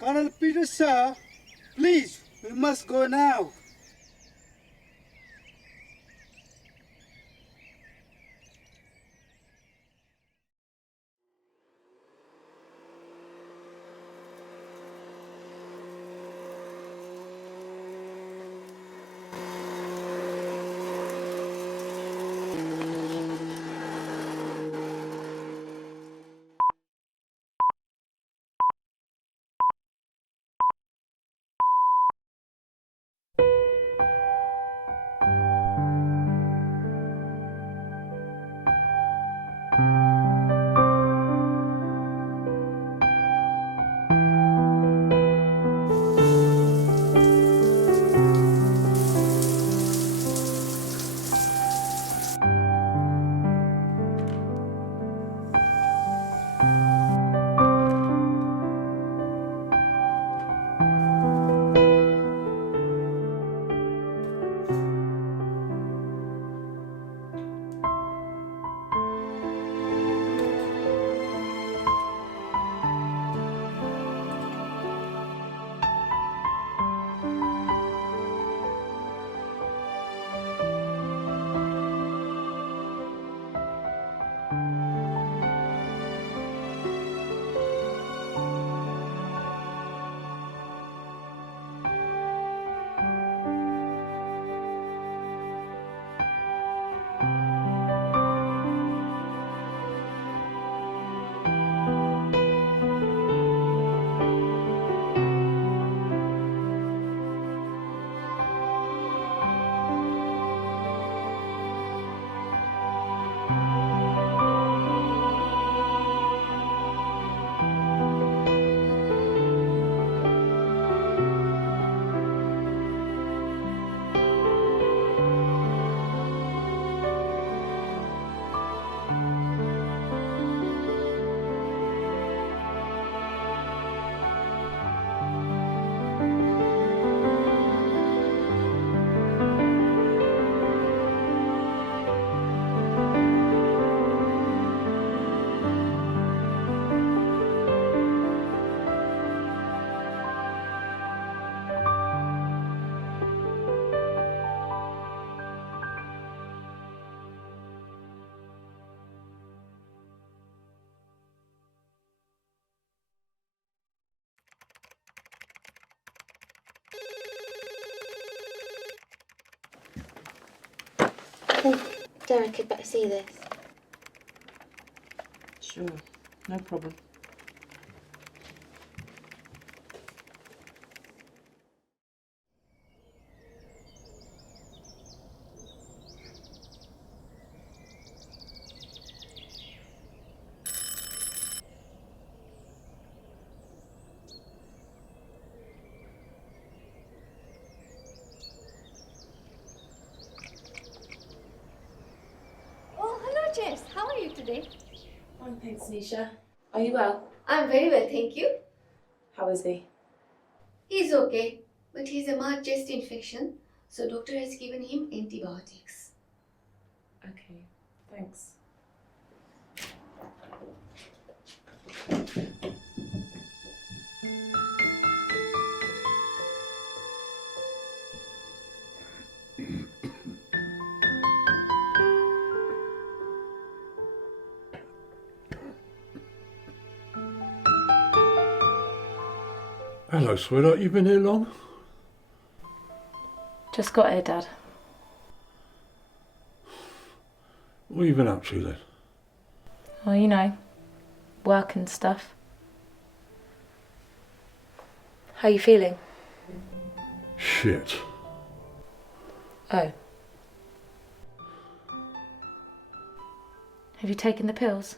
Colonel Peter, sir, please, we must go now. I think Derek had better see this. Sure, no problem. Oh, hello Jess. How are you today? Fine, thanks, Nisha. Are you well? I'm very well, thank you. How is he? He's okay, but he's a mild chest infection, so doctor has given him antibiotics. Okay, thanks. Hello, sweetheart. You been here long? Just got here, Dad. What have you been up to then? Well, you know, work and stuff. How you feeling? Shit. Oh. Have you taken the pills?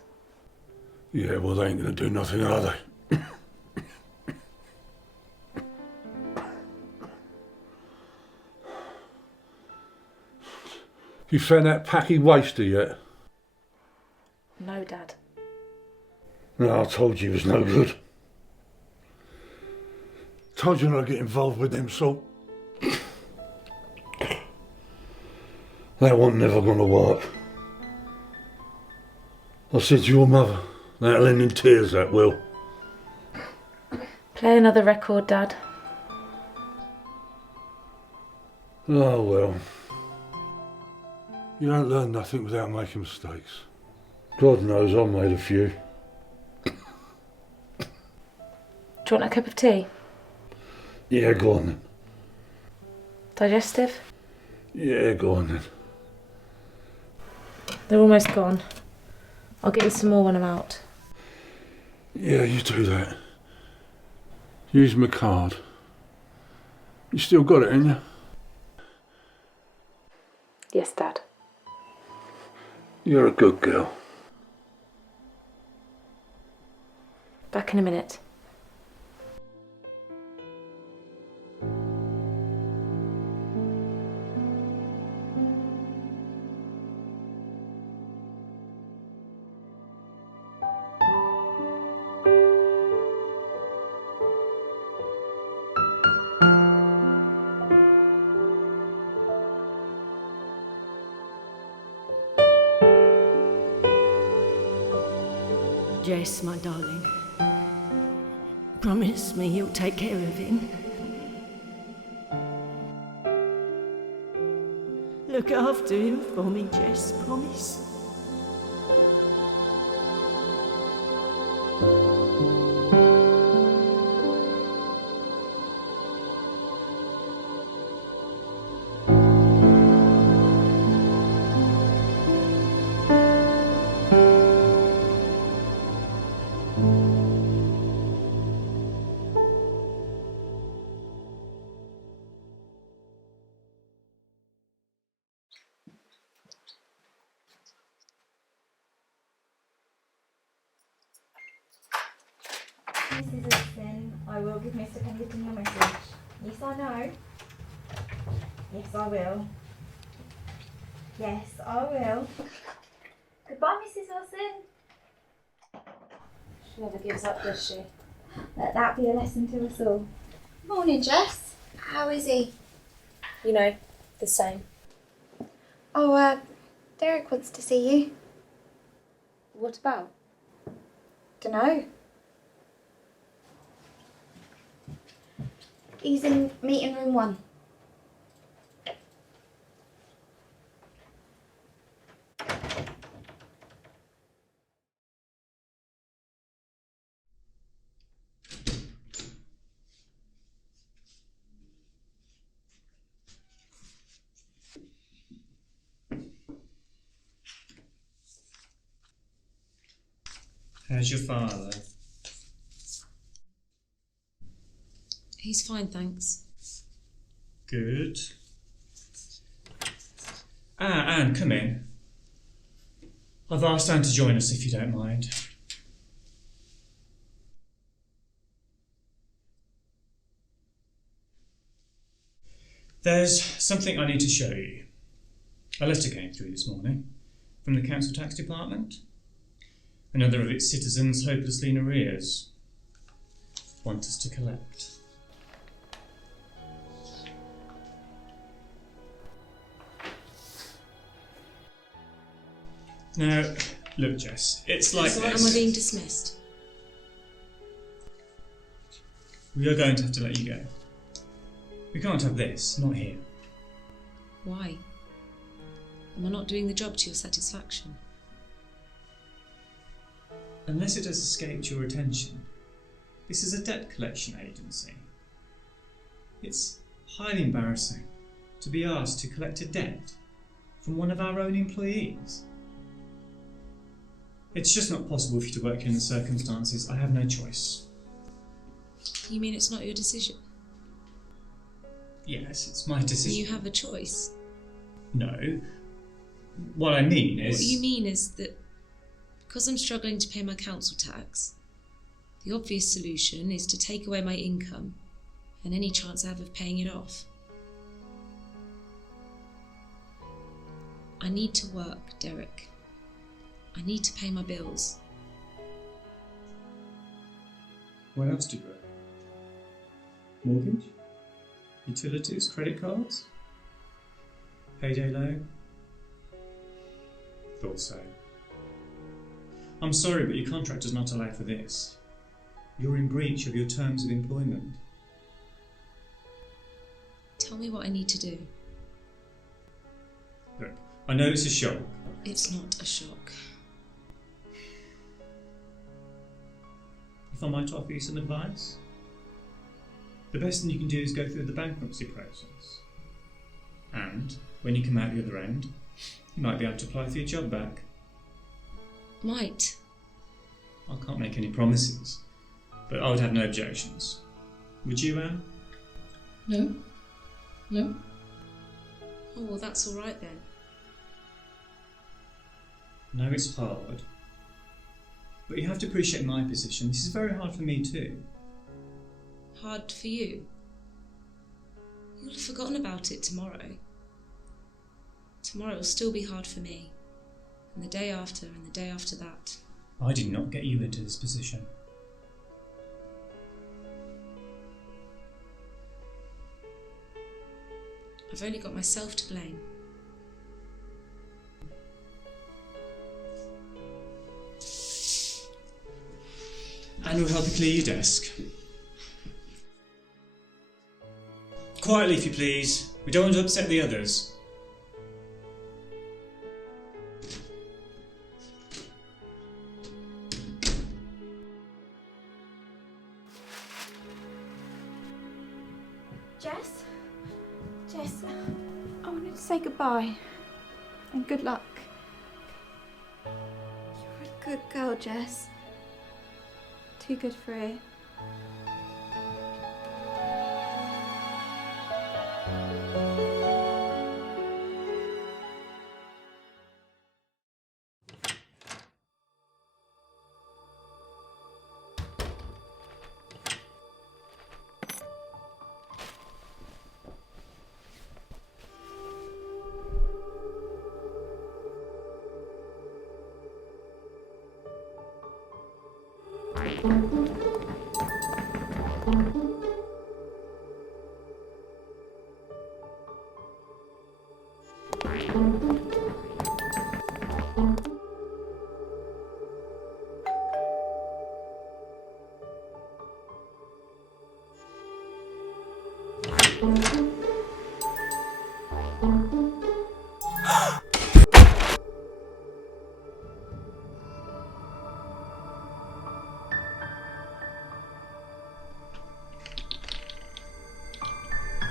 Yeah, well, they ain't gonna do nothing, are they? You found that packy waster yet? No, Dad. No, I told you it was no good. Told you not to get involved with them salt. That wasn't never gonna work. I said to your mother, that'll end in tears, that will. Play another record, Dad. Oh well. You don't learn nothing without making mistakes. God knows I've made a few. Do you want a cup of tea? Yeah, go on then. Digestive? Yeah, go on then. They're almost gone. I'll get you some more when I'm out. Yeah, you do that. Use my card. You still got it, ain't you? Yes, Dad. You're a good girl. Back in a minute. Jess, my darling, promise me you'll take care of him. Look after him for me, Jess, promise. Mrs. Wilson, I will give Mr. Pendleton your message. Yes, I know. Yes, I will. Yes, I will. Goodbye, Mrs. Wilson. She never gives up, does she? Let that be a lesson to us all. Morning, Jess. How is he? You know, the same. Oh, Derek wants to see you. What about? Dunno. He's in meeting room 1. How's your father? He's fine, thanks. Good. Anne, come in. I've asked Anne to join us if you don't mind. There's something I need to show you. A letter came through this morning from the Council Tax Department. Another of its citizens hopelessly in arrears. Want us to collect. Now, look, Jess, it's like So this. am I being dismissed? We are going to have to let you go. We can't have this, not here. Why? Am I not doing the job to your satisfaction? Unless it has escaped your attention, this is a debt collection agency. It's highly embarrassing to be asked to collect a debt from one of our own employees. It's just not possible for you to work here in the circumstances. I have no choice. You mean it's not your decision? Yes, it's my decision. You have a choice. No. What I mean is... What you mean is that because I'm struggling to pay my council tax, the obvious solution is to take away my income and any chance I have of paying it off. I need to work, Derek. I need to pay my bills. What else do you owe? Mortgage? Utilities? Credit cards? Payday loan? Thought so. I'm sorry, but your contract does not allow for this. You're in breach of your terms of employment. Tell me what I need to do. Look, I know it's a shock. It's not a shock. If I might offer you some advice, the best thing you can do is go through the bankruptcy process. And when you come out the other end, you might be able to apply for your job back. Might. I can't make any promises, but I would have no objections. Would you, Anne? No. No? Oh, well, that's all right then. No, it's hard. But you have to appreciate my position. This is very hard for me too. Hard for you? You'll have forgotten about it tomorrow. Tomorrow will still be hard for me. And the day after, and the day after that. I did not get you into this position. I've only got myself to blame. Anne will help you clear your desk. Quietly, if you please. We don't want to upset the others. Jess? Jess, I wanted to say goodbye and good luck. You're a good girl, Jess. Too good for it.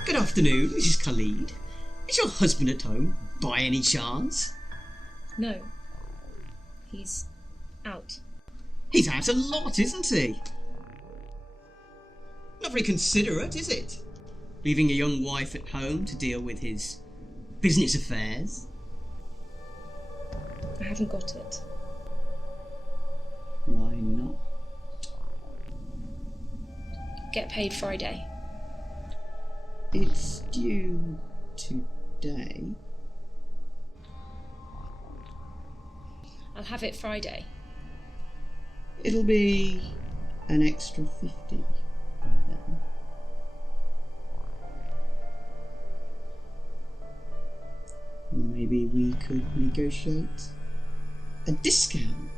Good afternoon, Mrs. Khalid. Is your husband at home, by any chance? No. He's out. He's out a lot, isn't he? Not very considerate, is it? Leaving a young wife at home to deal with his business affairs. I haven't got it. Why not? Get paid Friday. It's due today. I'll have it Friday. It'll be an extra 50 by then. Maybe we could negotiate a discount.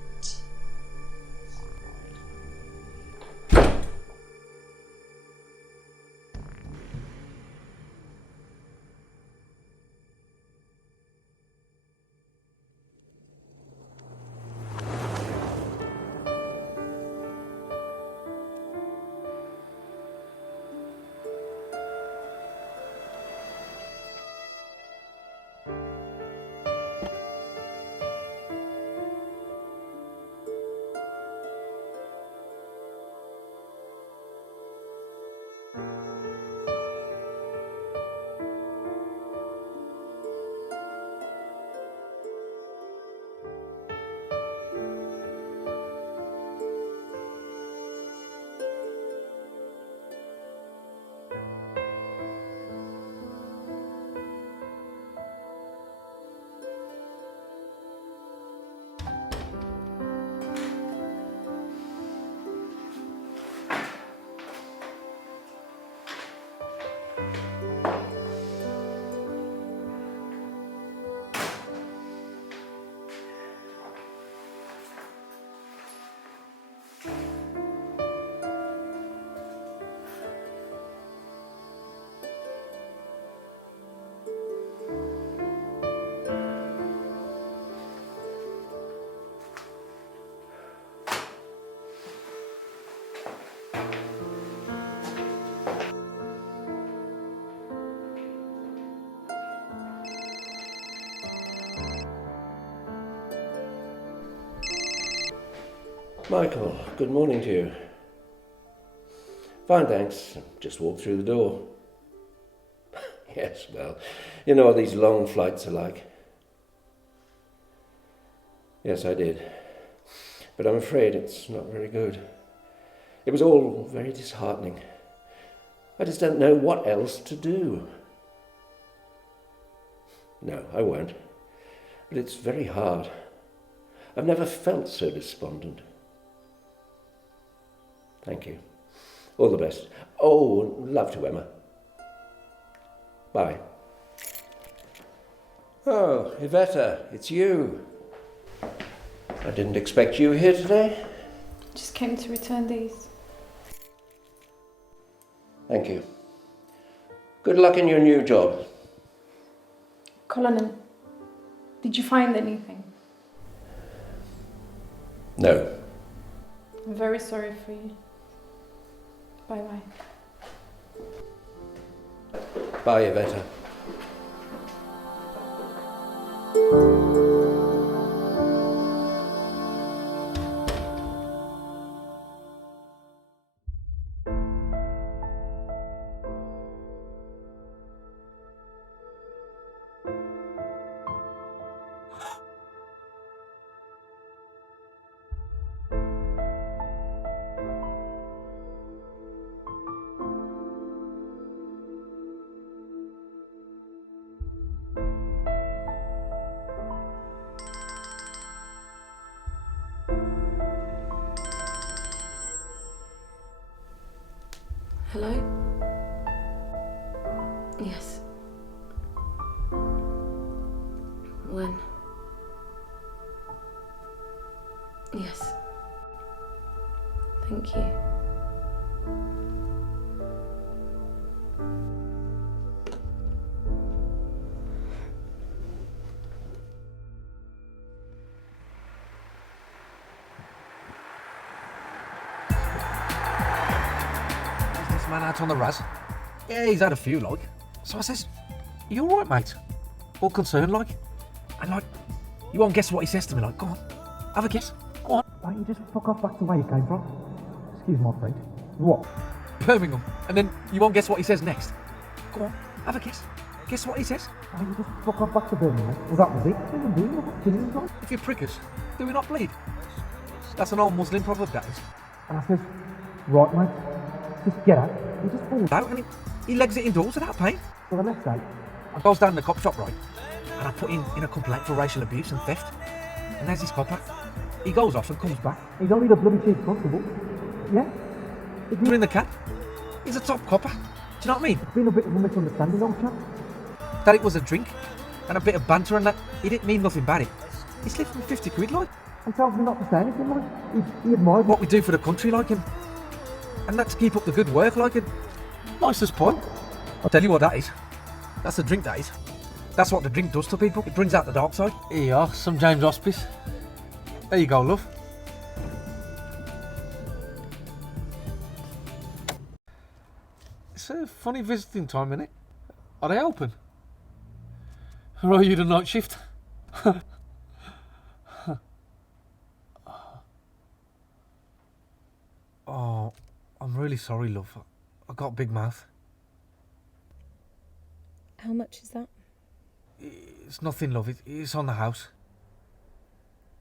Michael, good morning to you. Fine, thanks. Just walked through the door. Yes, well, you know what these long flights are like. Yes, I did. But I'm afraid it's not very good. It was all very disheartening. I just don't know what else to do. No, I won't. But it's very hard. I've never felt so despondent. Thank you. All the best. Oh, love to Emma. Bye. Oh, Iveta, it's you. I didn't expect you here today. Just came to return these. Thank you. Good luck in your new job. Colin, did you find anything? No. I'm very sorry for you. Bye-bye. Bye, Iveta. Hello? Yes. When? Yes. Thank you. Man out on the raz. Yeah, he's had a few, like. So I says, you alright, mate? All concerned, like? And, like, you won't guess what he says to me, like, go on, have a guess. Go on. Why don't you just fuck off back to where you came from? Excuse my French. What? Birmingham. And then you won't guess what he says next. Go on, have a guess. Guess what he says. Why don't you just fuck off back to Birmingham? Was that was it? If you prick us, do we not bleed? That's an old Muslim proverb, that is. And I says, right, mate, just get out. He just falls out and he legs it indoors without paying. So the next day, I goes down to the cop shop, right, and I put in a complaint for racial abuse and theft. And there's this copper. He goes off and comes back. He's only the bloody chief constable. Yeah? You're in the cab. He's a top copper. Do you know what I mean? It's been a bit of a misunderstanding, old chap. That it was a drink and a bit of banter and that. He didn't mean nothing bad. He slipped me 50 quid, like. And tells me not to say anything, like. He admired what we do for the country, like, and that's to keep up the good work, like, and nice as pie. I'll tell you what that is. That's a drink, that is. That's what the drink does to people. It brings out the dark side. Here you are, some James Hospice. There you go, love. It's a funny visiting time, innit? Are they open? Or are you the night shift? Oh, I'm really sorry, love. I got a big mouth. How much is that? It's nothing, love. It's on the house.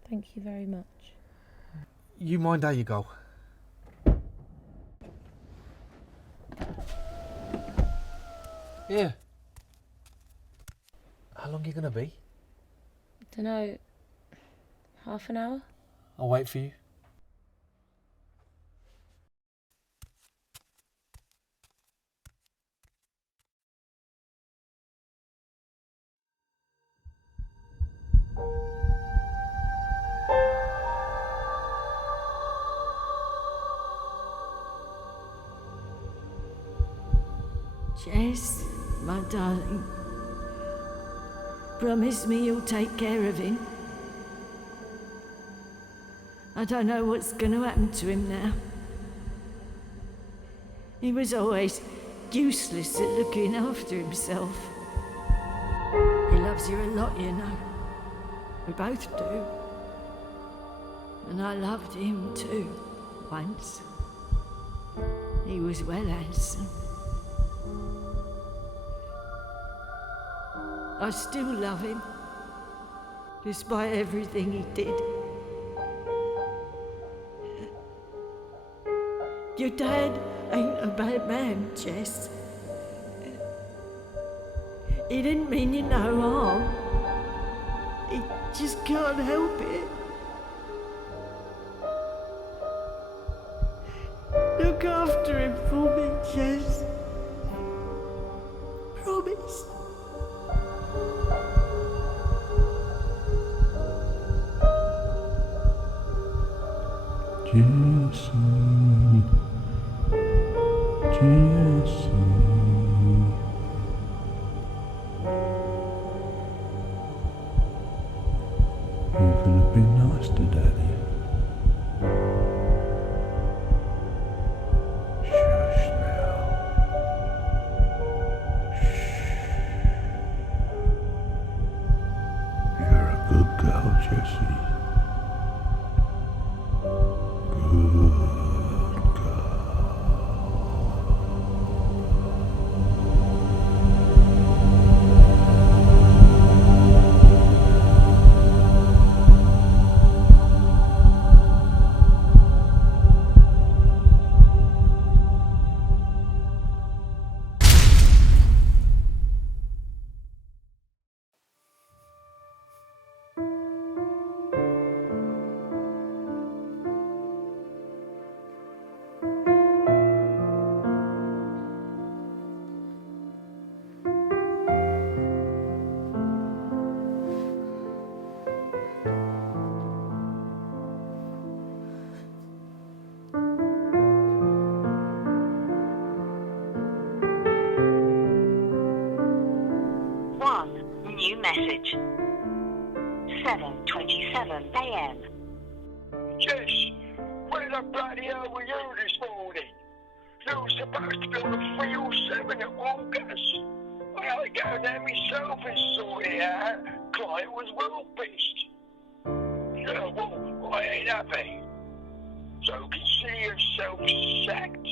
Thank you very much. You mind how you go? Yeah. How long are you going to be? Dunno. Half an hour? I'll wait for you. Jess, my darling, promise me you'll take care of him. I don't know what's going to happen to him now. He was always useless at looking after himself. He loves you a lot, you know. We both do. And I loved him too, once. He was well handsome. I still love him, despite everything he did. Your dad ain't a bad man, Jess. He didn't mean you no harm. He just can't help it. Look after him for me, Jess. Promise. Jessie. You could have been nice to Daddy. Shush now. Shh. You're a good girl, Jessie. New message. 7:27 a.m. Jess, where the bloody hell were you this morning? You were supposed to be on the 307 at Walker's. I had to go there myself and sort it out. Client was well pissed. Yeah, well, I ain't happy. So consider yourself sacked.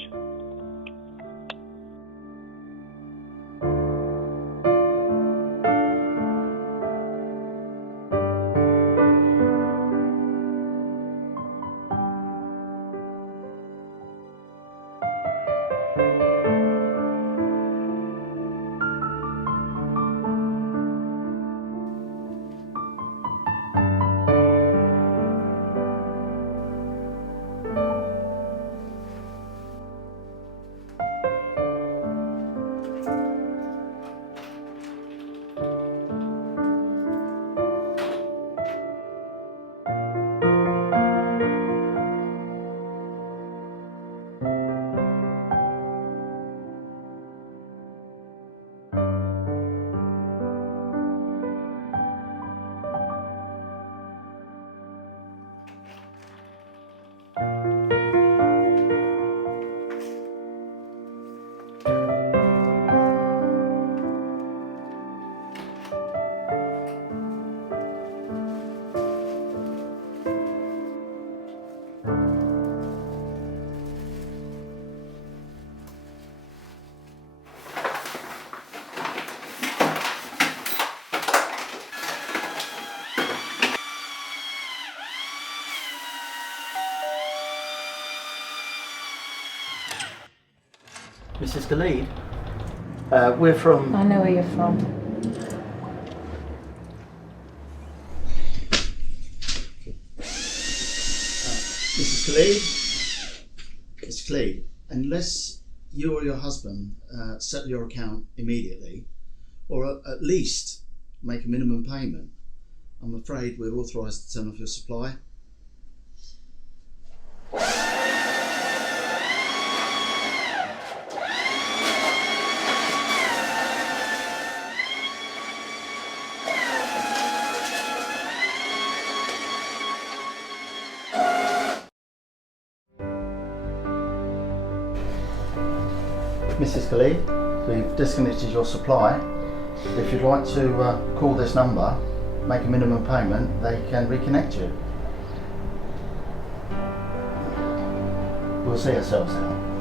Mrs. Khalid, we're from... I know where you're from. Mrs. Khalid? Mrs. Khalid, unless you or your husband settle your account immediately, or at least make a minimum payment, I'm afraid we're authorised to turn off your supply. Mrs. Khalid, we've disconnected your supply. If you'd like to call this number, make a minimum payment, they can reconnect you. We'll see ourselves out.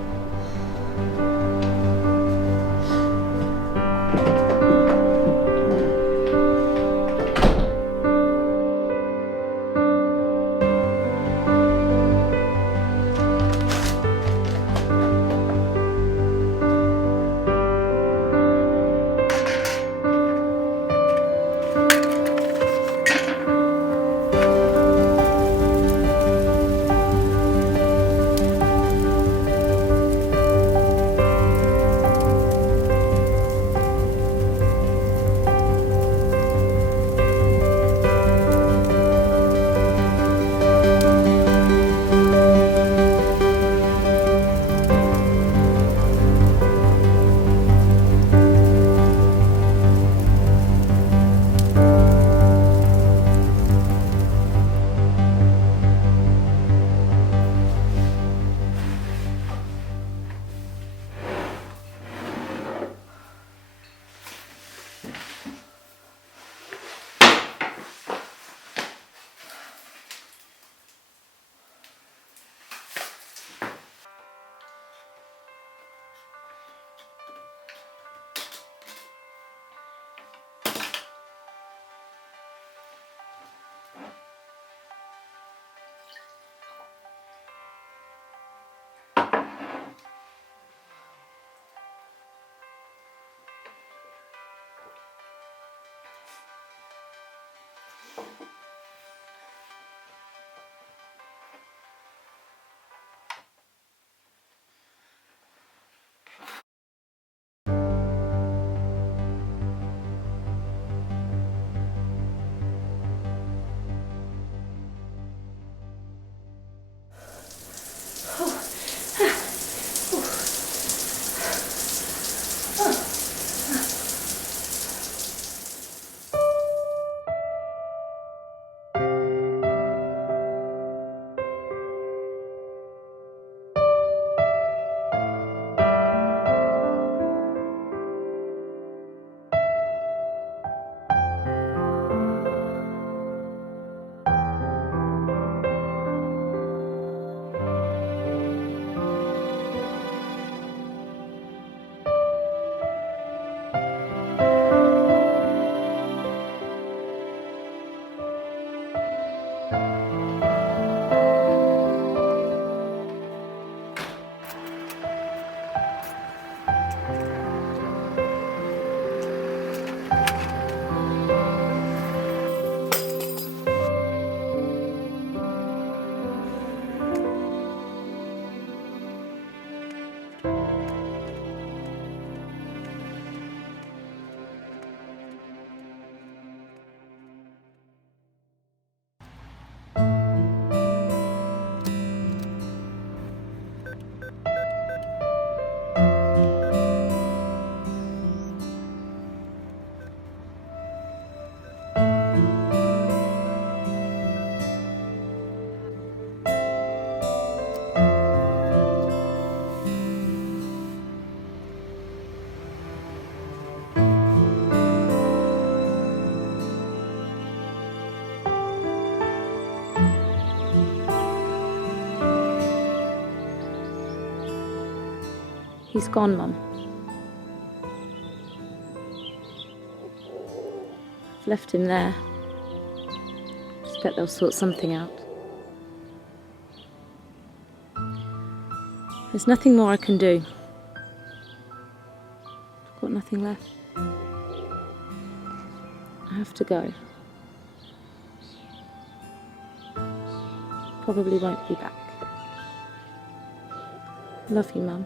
He's gone, Mum. I've left him there. Expect they'll sort something out. There's nothing more I can do. I've got nothing left. I have to go. Probably won't be back. Love you, Mum.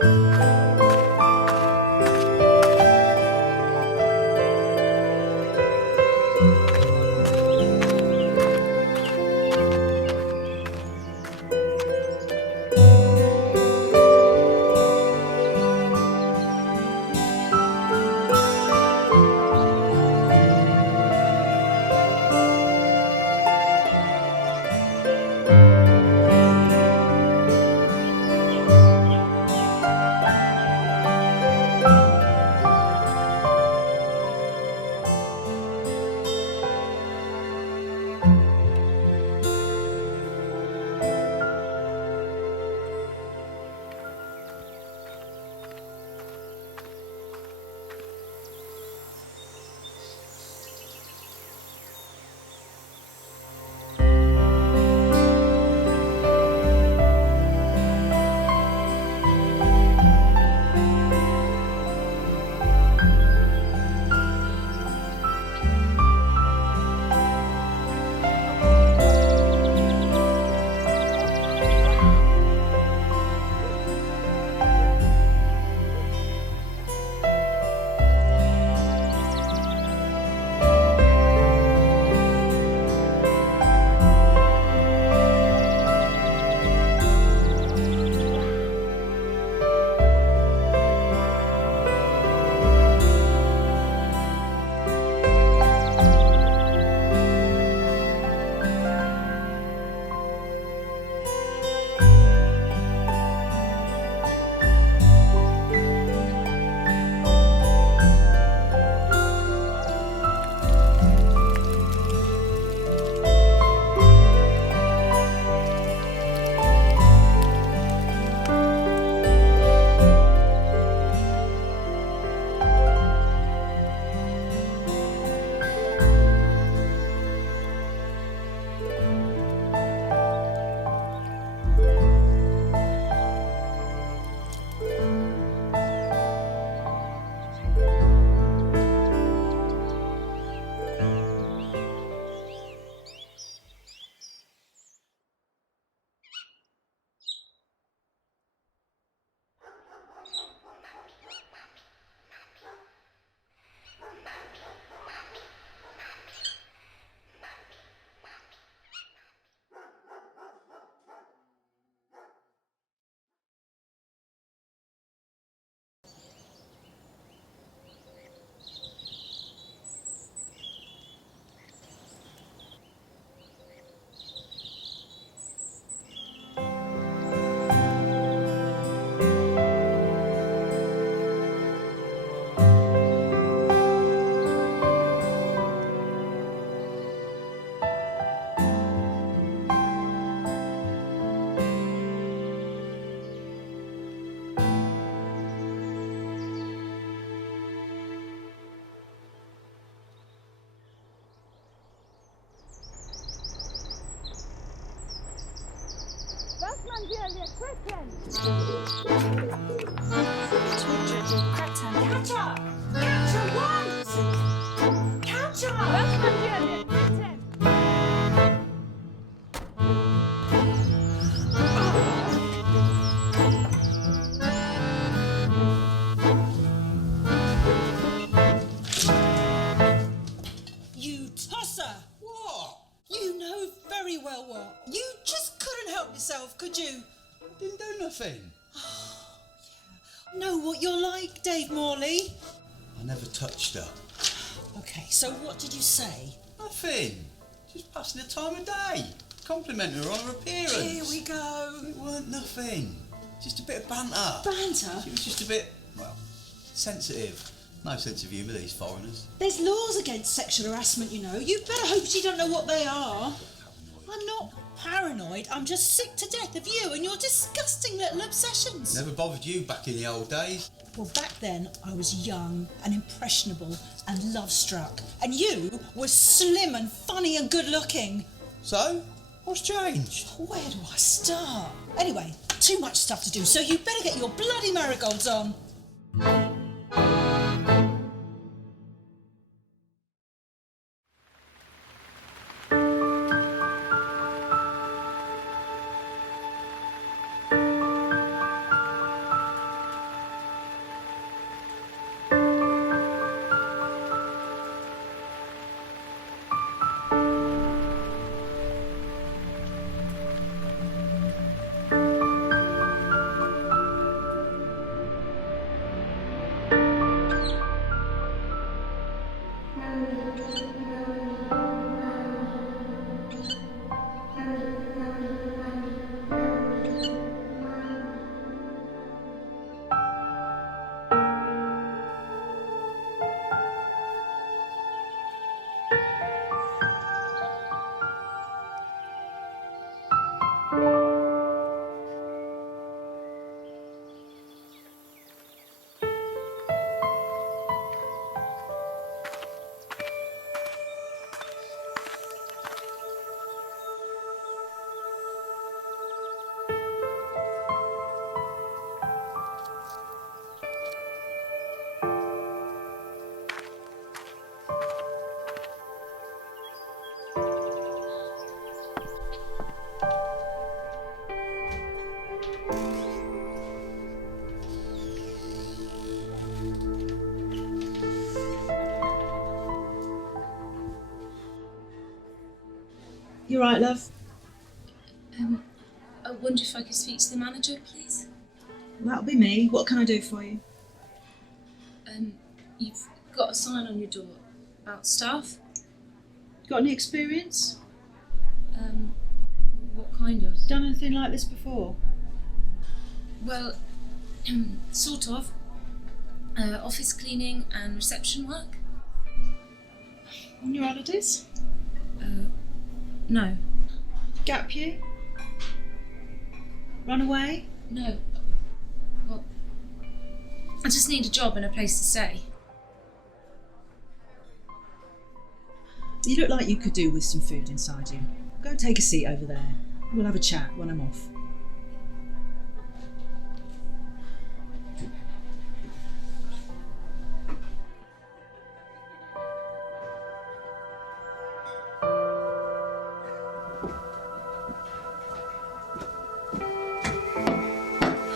You tosser! What? You know very well what. You just couldn't help yourself, could you? Didn't do nothing. Know what you're like, Dave Morley. I never touched her. Okay, so what did you say? Nothing. Just passing the time of day. Complimenting her on her appearance. Here we go. It weren't nothing. Just a bit of banter. Banter? She was just a bit, well, sensitive. No sense of humour, these foreigners. There's laws against sexual harassment, you know. You better hope she don't know what they are. I'm not paranoid. I'm just sick to death of you and your disgusting little obsessions. Never bothered you back in the old days. Well, back then I was young and impressionable and love-struck, and you were slim and funny and good-looking. So, what's changed? Where do I start? Anyway, too much stuff to do, so you better get your bloody marigolds on. You right, love? I wonder if I could speak to the manager, please? That'll be me. What can I do for you? You've got a sign on your door about staff. Got any experience? What kind of? Done anything like this before? Well, sort of. Office cleaning and reception work. On your holidays? No. Gap year? Run away? No. Well, I just need a job and a place to stay. You look like you could do with some food inside you. Go and take a seat over there. We'll have a chat when I'm off.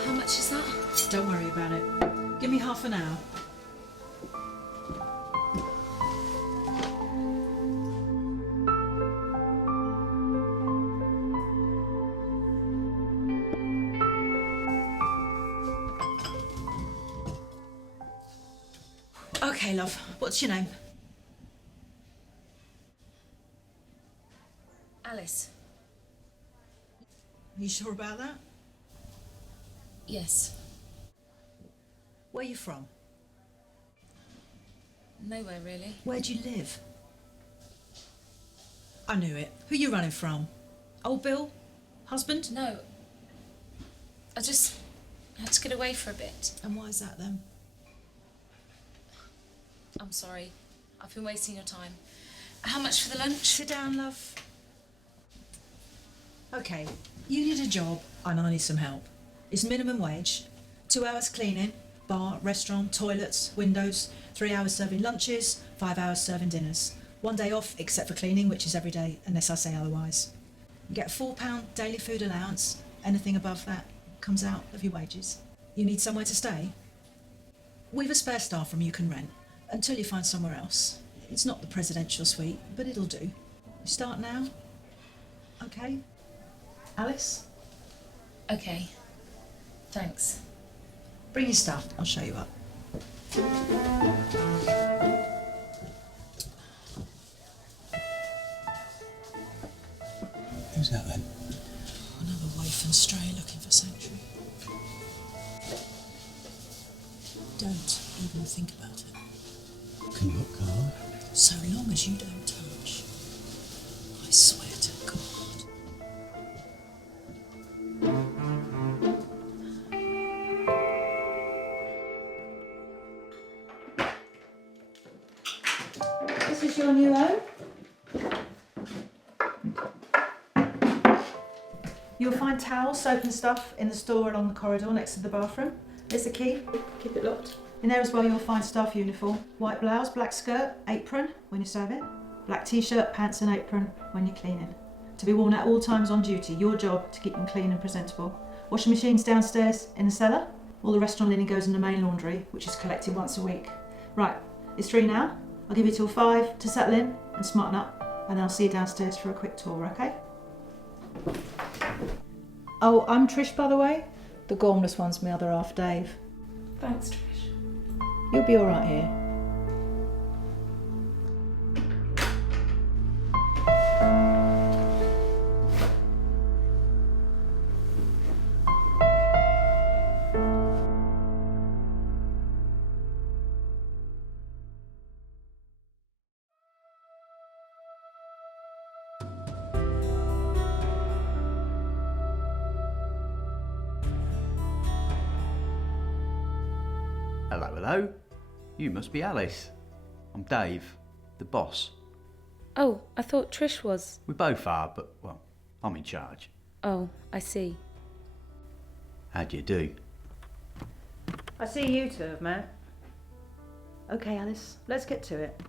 How much is that? Don't worry about it. Give me half an hour. Okay, love. What's your name? Alice. Are you sure about that? Yes. Where are you from? Nowhere really. Where do you live? I knew it. Who are you running from? Old Bill? Husband? No. I just had to get away for a bit. And why is that then? I'm sorry. I've been wasting your time. How much for the lunch? Sit down, love. Okay, you need a job and I need some help. It's minimum wage. 2 hours cleaning, bar, restaurant, toilets, windows, 3 hours serving lunches, 5 hours serving dinners. 1 day off except for cleaning, which is every day unless I say otherwise. You get a £4 daily food allowance. Anything above that comes out of your wages. You need somewhere to stay? We've a spare staff room you can rent until you find somewhere else. It's not the presidential suite, but it'll do. You start now? Okay? Alice? Okay. Thanks. Bring your stuff, I'll show you up. Who's that then? Another waif and stray looking for sanctuary. Don't even think about it. Can you look calm? So long as you don't touch. I swear to God. This is your new home? You'll find towels, soap and stuff in the store along the corridor next to the bathroom. There's the key. Keep it locked. In there as well you'll find staff uniform. White blouse, black skirt, apron when you're serving. Black t-shirt, pants and apron when you're cleaning. To be worn at all times on duty. Your job to keep them clean and presentable. Washing machines downstairs in the cellar. All the restaurant linen goes in the main laundry, which is collected once a week. Right, it's 3 now. I'll give you till 5 to settle in and smarten up, and then I'll see you downstairs for a quick tour, okay? Oh, I'm Trish, by the way. The gormless one's my other half, Dave. Thanks, Trish. You'll be all right here. Hello, hello. You must be Alice. I'm Dave, the boss. Oh, I thought Trish was. We both are, but, well, I'm in charge. Oh, I see. How do you do? I see you two have met. Okay, Alice, let's get to it.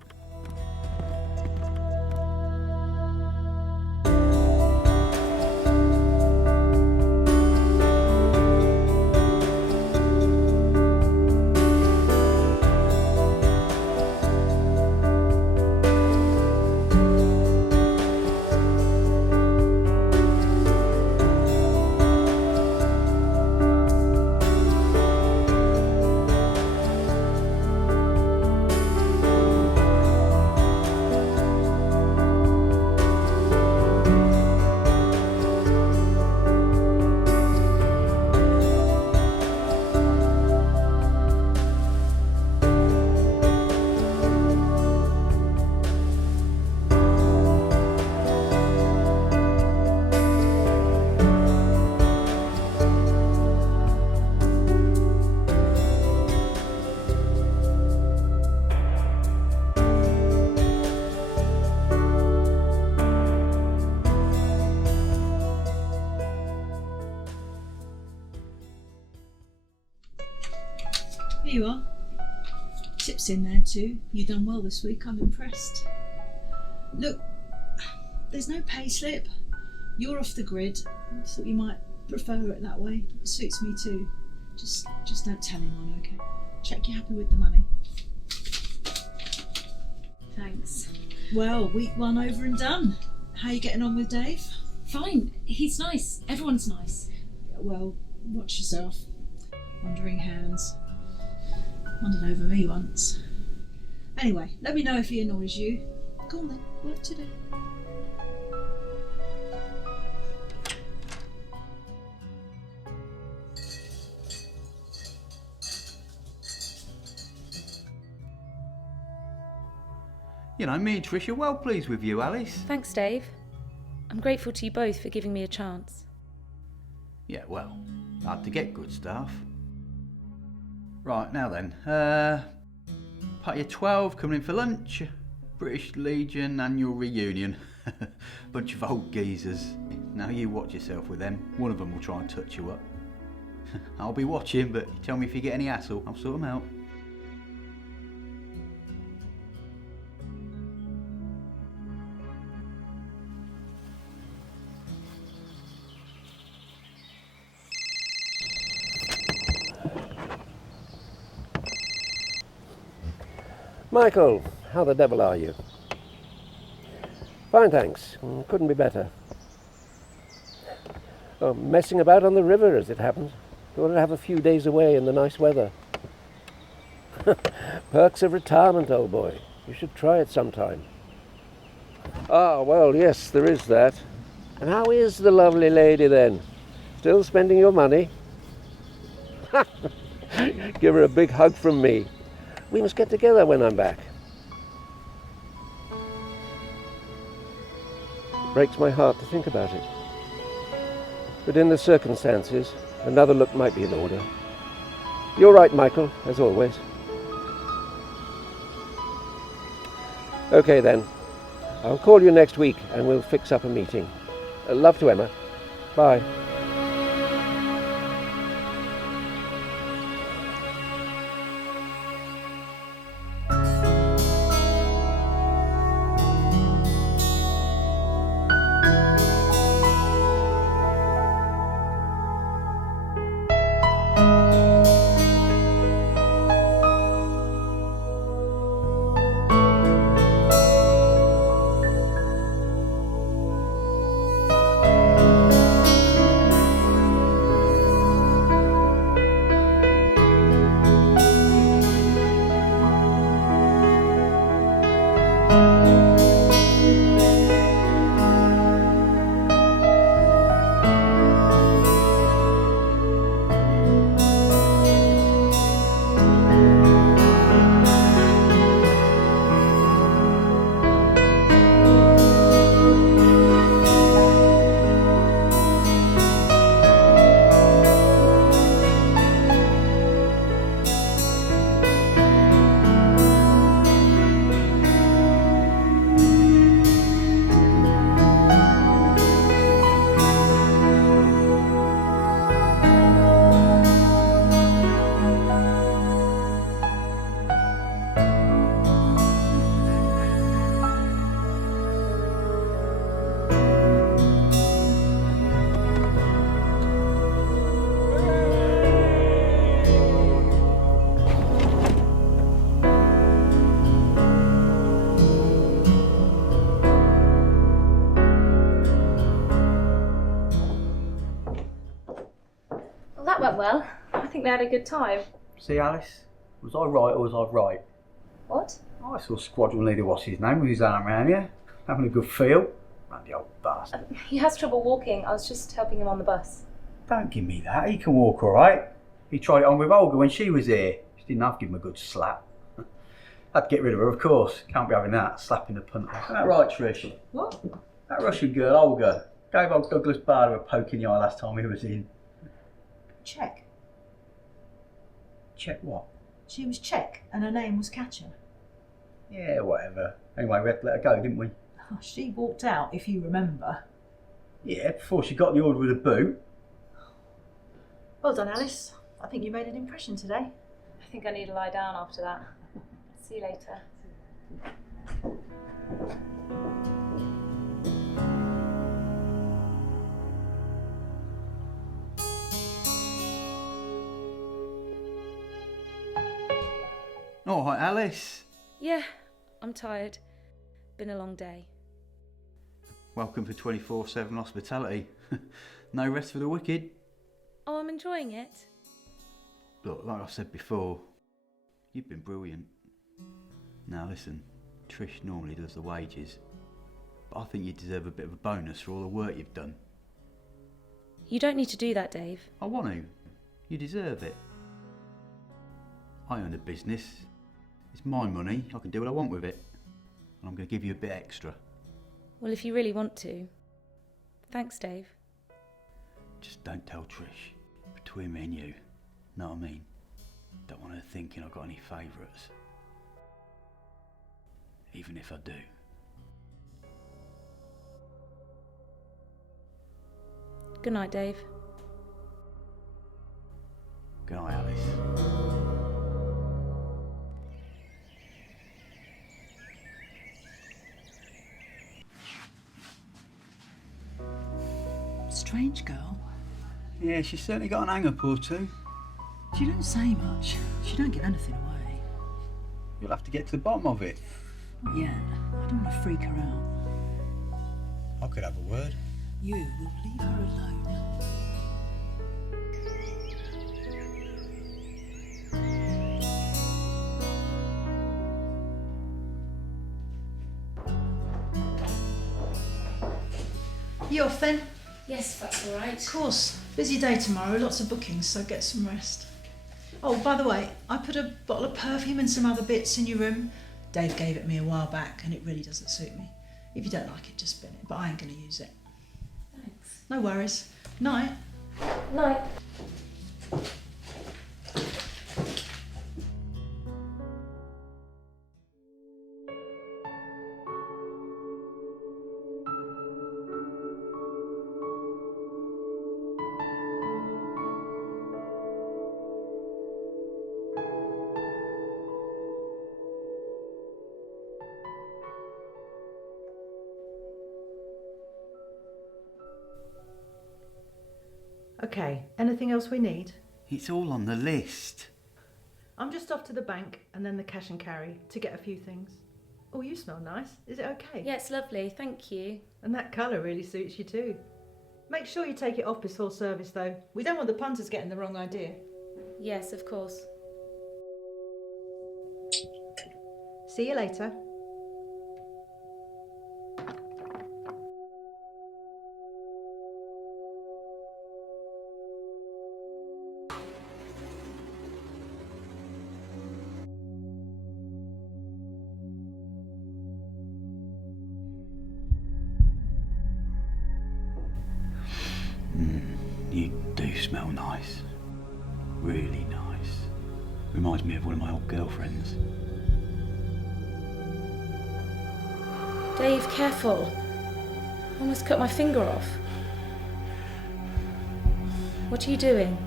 Here you are. Tips in there too. You've done well this week, I'm impressed. Look, there's no pay slip. You're off the grid. I thought you might prefer it that way. It suits me too. Just don't tell anyone, okay? Check you're happy with the money. Thanks. Well, week 1 over and done. How you getting on with Dave? Fine. He's nice. Everyone's nice. Well, watch yourself. Wandering hands. Wandered over me once. Anyway, let me know if he annoys you. Go on then, work to do. You know, me and Trish are well pleased with you, Alice. Thanks, Dave. I'm grateful to you both for giving me a chance. Yeah, well, hard to get good staff. Right, now then, Party of 12 coming in for lunch. British Legion annual reunion. Bunch of old geezers. Now you watch yourself with them. One of them will try and touch you up. I'll be watching, but tell me if you get any hassle, I'll sort them out. Michael, how the devil are you? Fine, thanks. Couldn't be better. Oh, messing about on the river, as it happens. Thought I'd have a few days away in the nice weather. Perks of retirement, old boy. You should try it sometime. Ah, well, yes, there is that. And how is the lovely lady, then? Still spending your money? Give her a big hug from me. We must get together when I'm back. It breaks my heart to think about it. But in the circumstances, another look might be in order. You're right, Michael, as always. Okay then. I'll call you next week and we'll fix up a meeting. Love to Emma. Bye. Well, that went well. I think they had a good time. See, Alice? Was I right or was I right? What? I saw Squadron Leader, what's his name, with his arm around here. Having a good feel. Bloody old bastard. He has trouble walking. I was just helping him on the bus. Don't give me that. He can walk all right. He tried it on with Olga when she was here. Just didn't have to give him a good slap. Had to get rid of her, of course. Can't be having that, slapping the punter. Isn't that right, Trish? What? That Russian girl, Olga, gave old Douglas Bader a poke in the eye last time he was in. Czech. Check what? She was Czech and her name was Katja. Yeah, whatever. Anyway, we had to let her go, didn't we? Oh, she walked out, if you remember. Yeah, before she got the order with a boot. Well done, Alice. I think you made an impression today. think I need to lie down after that. See you later. All right, Alice. Yeah, I'm tired. Been a long day. Welcome for 24/7 hospitality. No rest for the wicked. Oh, I'm enjoying it. Look, like I said before, you've been brilliant. Now listen, Trish normally does the wages, but I think you deserve a bit of a bonus for all the work you've done. You don't need to do that, Dave. I want to. You deserve it. I own a business. It's my money. I can do what I want with it. And I'm going to give you a bit extra. Well, if you really want to. Thanks, Dave. Just don't tell Trish. Between me and you. Know what I mean? Don't want her thinking I've got any favourites. Even if I do. Good night, Dave. Good night, Alice. Strange girl. Yeah, she's certainly got an hang-up or two. She don't say much. She don't give anything away. You'll have to get to the bottom of it. Not yet. I don't want to freak her out. I could have a word. You will leave her alone. You off then? Yes, that's all right. Of course. Busy day tomorrow, lots of bookings, so get some rest. Oh, by the way, I put a bottle of perfume and some other bits in your room. Dave gave it me a while back and it really doesn't suit me. If you don't like it, just bin it, but I ain't going to use it. Thanks. No worries. Night. Night. Okay, anything else we need? It's all on the list. I'm just off to the bank and then the cash and carry to get a few things. Oh, you smell nice. Is it okay? Yeah, it's lovely, thank you. And that colour really suits you too. Make sure you take it off before service though. We don't want the punters getting the wrong idea. Yes, of course. See you later. You do smell nice. Really nice. Reminds me of one of my old girlfriends. Dave, careful. I almost cut my finger off. What are you doing?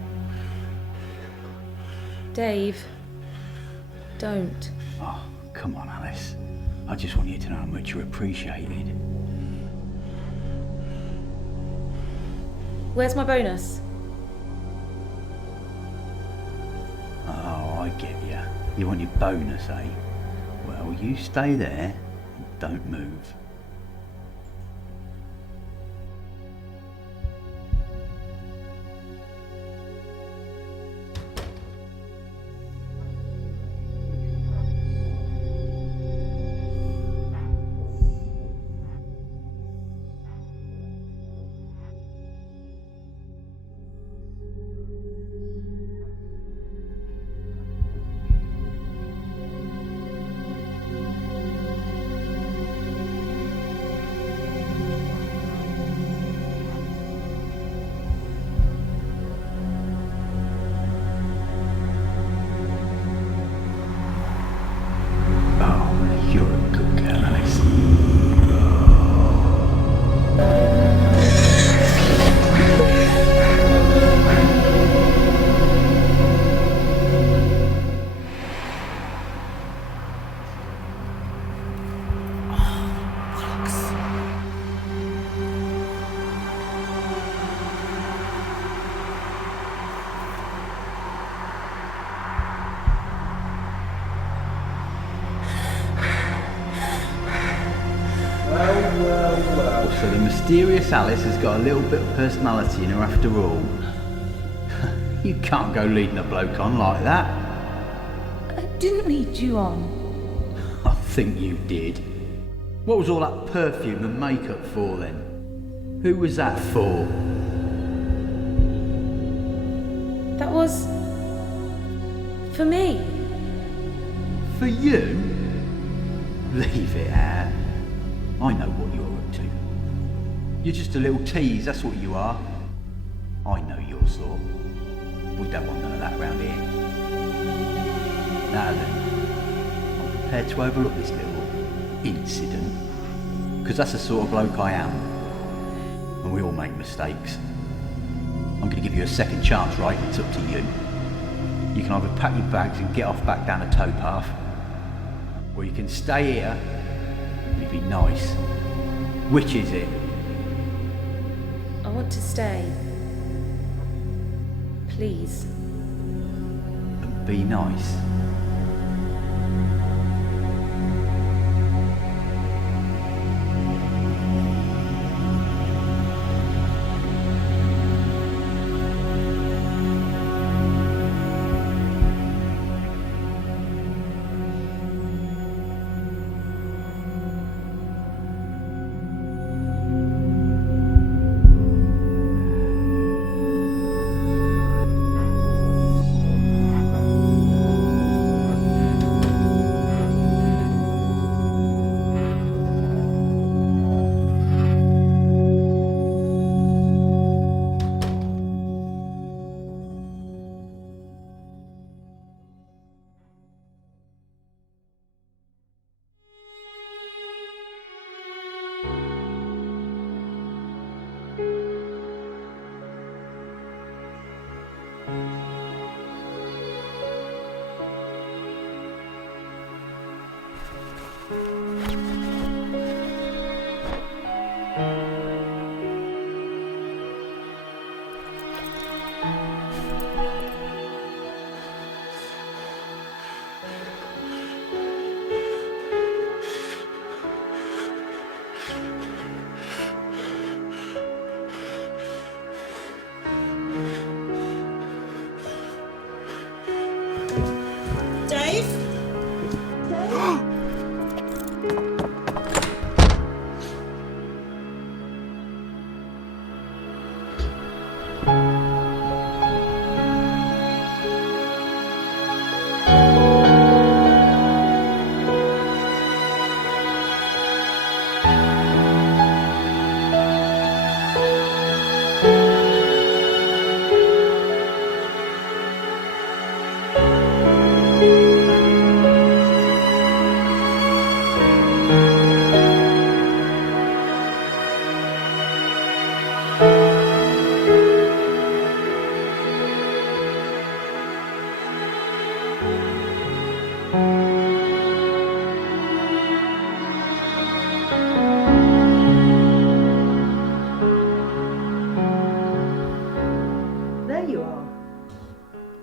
Dave, don't. Oh, come on, Alice. I just want you to know how much you're appreciated. Where's my bonus? Oh, I get you. You want your bonus, eh? Well, you stay there and don't move. the mysterious Alice has got a little bit of personality in her after all. You can't go leading a bloke on like that. I didn't lead you on. I think you did. What was all that perfume and makeup for then? Who was that for? That was... for me. For you? Leave it out. I know what you're up to. You're just a little tease, that's what you are. I know your sort. We don't want none of that round here. Now then, I'm prepared to overlook this little incident, because that's the sort of bloke I am. And we all make mistakes. I'm going to give you a second chance, right? It's up to you. You can either pack your bags and get off back down the towpath, or you can stay here and be nice. Which is it? I want to stay. Please. And be nice.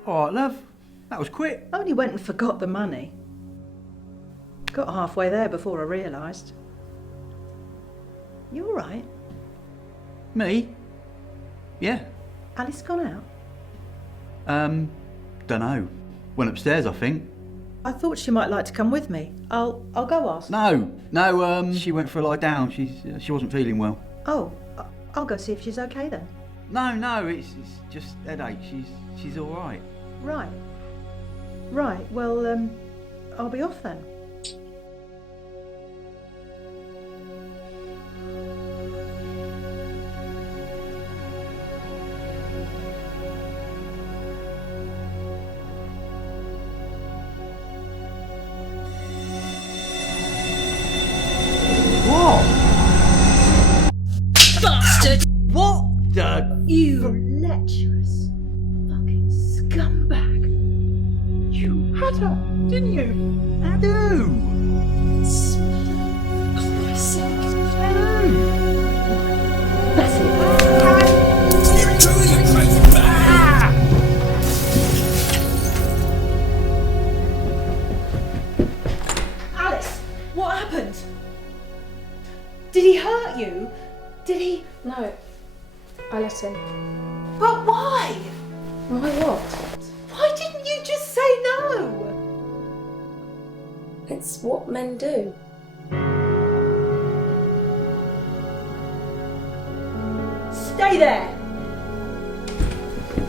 Alright, love. That was quick. Only went and forgot the money. Got halfway there before I realised. You all right? Me? Yeah. Alice gone out? Dunno. Went upstairs, I think. I thought she might like to come with me. I'll go ask. No, she went for a lie down. She wasn't feeling well. Oh, I'll go see if she's okay then. No, it's just headache. She's all right. Right, well, I'll be off then. What? Bastard! What the? You lecherous fucking scumbag. You had her, didn't you? I do. For Christ's sake. That's it. Alice, what happened? Did he hurt you? Why what? Why didn't you just say no? It's what men do. Stay there! Do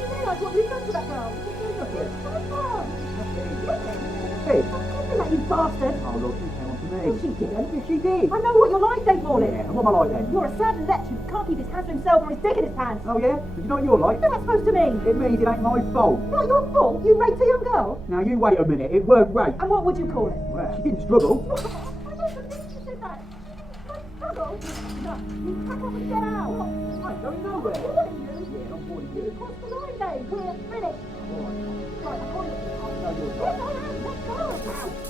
you realise what you've done to that girl? Hey! You bastard! Oh, look, she came on to me. She didn't. Yes, she did. I know what you're like, Dave Morley. Yeah, what am I like then? You're a certain lech who can't keep his hands to himself or his dick in his pants. Oh, yeah? But you know what you're like? What's that supposed to mean? It means it ain't my fault. Not your fault? You raped a young girl? Now, you wait a minute. It weren't rape. And what would you call it? Well, she didn't struggle. I don't believe you said that. Struggle? No, you pack up and get out. What? I ain't going nowhere. Warning you? Yeah, I'm warning you. What's the line, Dave? We're finished. Right, I'm calling you. Oh, no, you're not. Yes, I am. Let's go.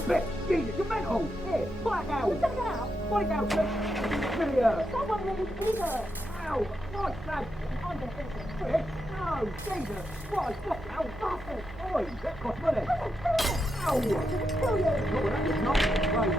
Bitch, Jesus, you're mental. Here, pull that down. Pull it down. Pull it down, bitch. Really hurt. Someone really either. Ow, right, lad. I'm going to finish it. Quick. No, Jesus. Right, fuck, ow, bastard. Oi, that cost money. Ow. I'm going to kill you. No, that is not. Right.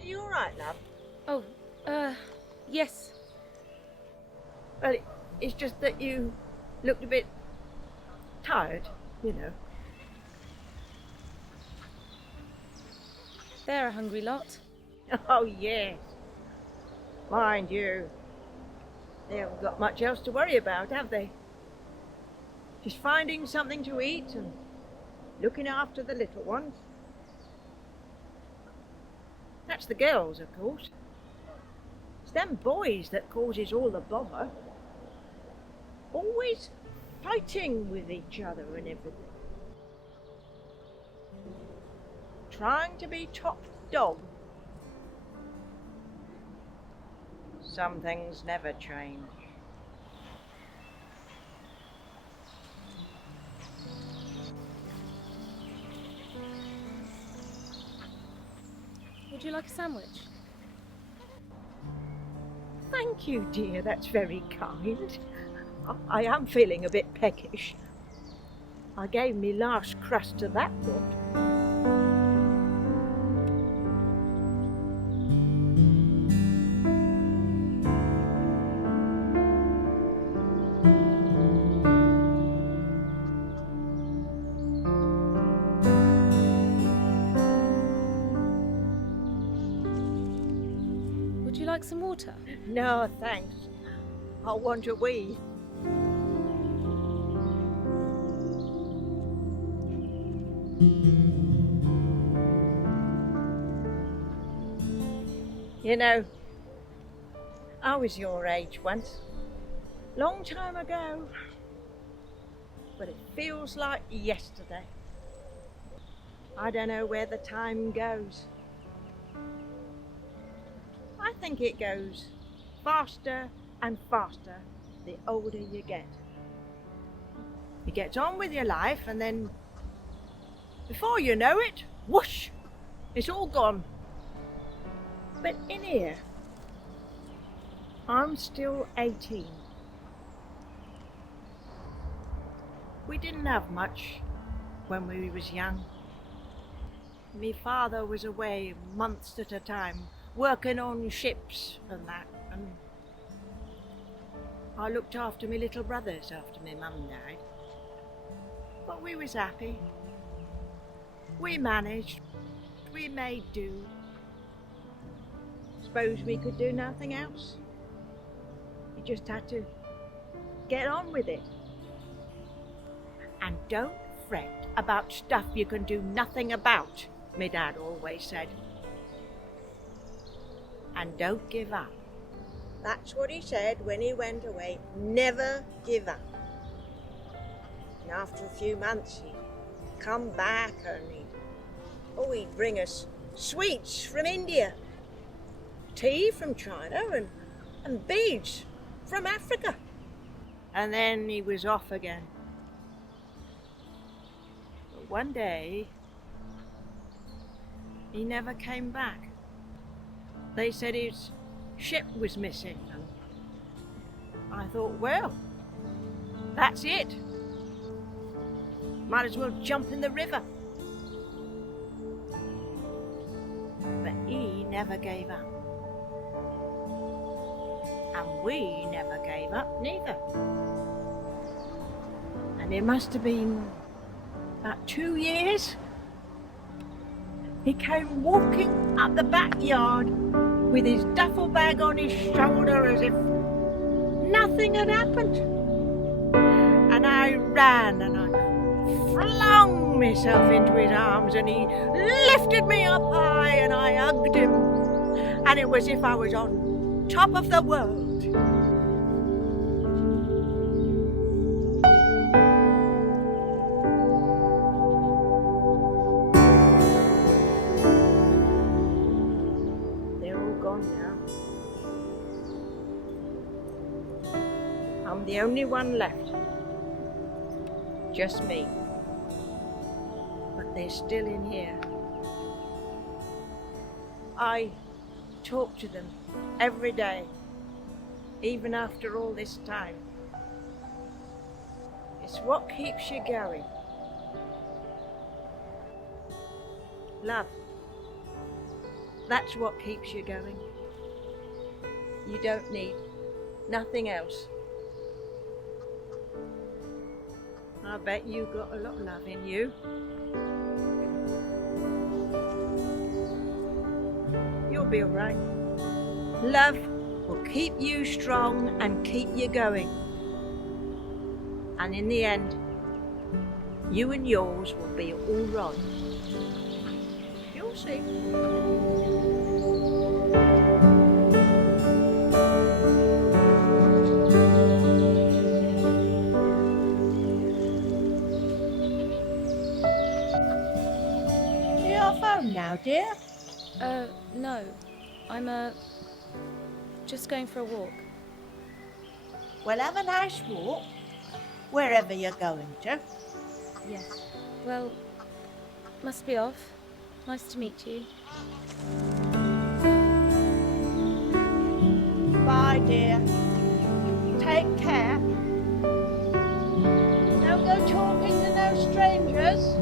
Are you alright, love? Oh, yes. Well, it's just that you looked a bit tired, you know. They're a hungry lot. Oh, yes. Mind you, they haven't got much else to worry about, have they? Just finding something to eat and looking after the little ones. That's the girls, of course. It's them boys that causes all the bother. Always fighting with each other and everything. Trying to be top dog. Some things never change. Would you like a sandwich? Thank you, dear. That's very kind. I am feeling a bit peckish. I gave me last crust to that lot. Would you like some water? No, thanks. I want a wee. You know, I was your age once. Long time ago. But it feels like yesterday. I don't know where the time goes. I think it goes faster and faster the older you get. You get on with your life, and then before you know it, whoosh, it's all gone. But in here, I'm still 18. We didn't have much when we was young. Me father was away months at a time, working on ships and that, and I looked after me little brothers after me mum died. But we was happy. We managed. We made do. Suppose we could do nothing else. You just had to get on with it. And don't fret about stuff you can do nothing about, my dad always said. And don't give up. That's what he said when he went away. Never give up. And after a few months, he'd come back and he'd bring us sweets from India, tea from China, and beads from Africa. And then he was off again. But one day, he never came back. They said his ship was missing, and I thought, well, that's it. Might as well jump in the river. But he never gave up. And we never gave up neither. And it must have been about 2 years. He came walking up the backyard with his duffel bag on his shoulder as if nothing had happened. And I ran and I flung myself into his arms, and he lifted me up high and I hugged him. And it was as if I was on top of the world. I'm the only one left. Just me. But they're still in here. I talk to them every day, even after all this time. It's what keeps you going. Love. That's what keeps you going. You don't need nothing else. I bet you got a lot of love in you. You'll be all right. Love will keep you strong and keep you going. And in the end, you and yours will be all right. You'll see. Now, dear? No. I'm, just going for a walk. Well, have a nice walk, wherever you're going to. Yes. Well, must be off. Nice to meet you. Bye, dear. Take care. Don't go talking to no strangers.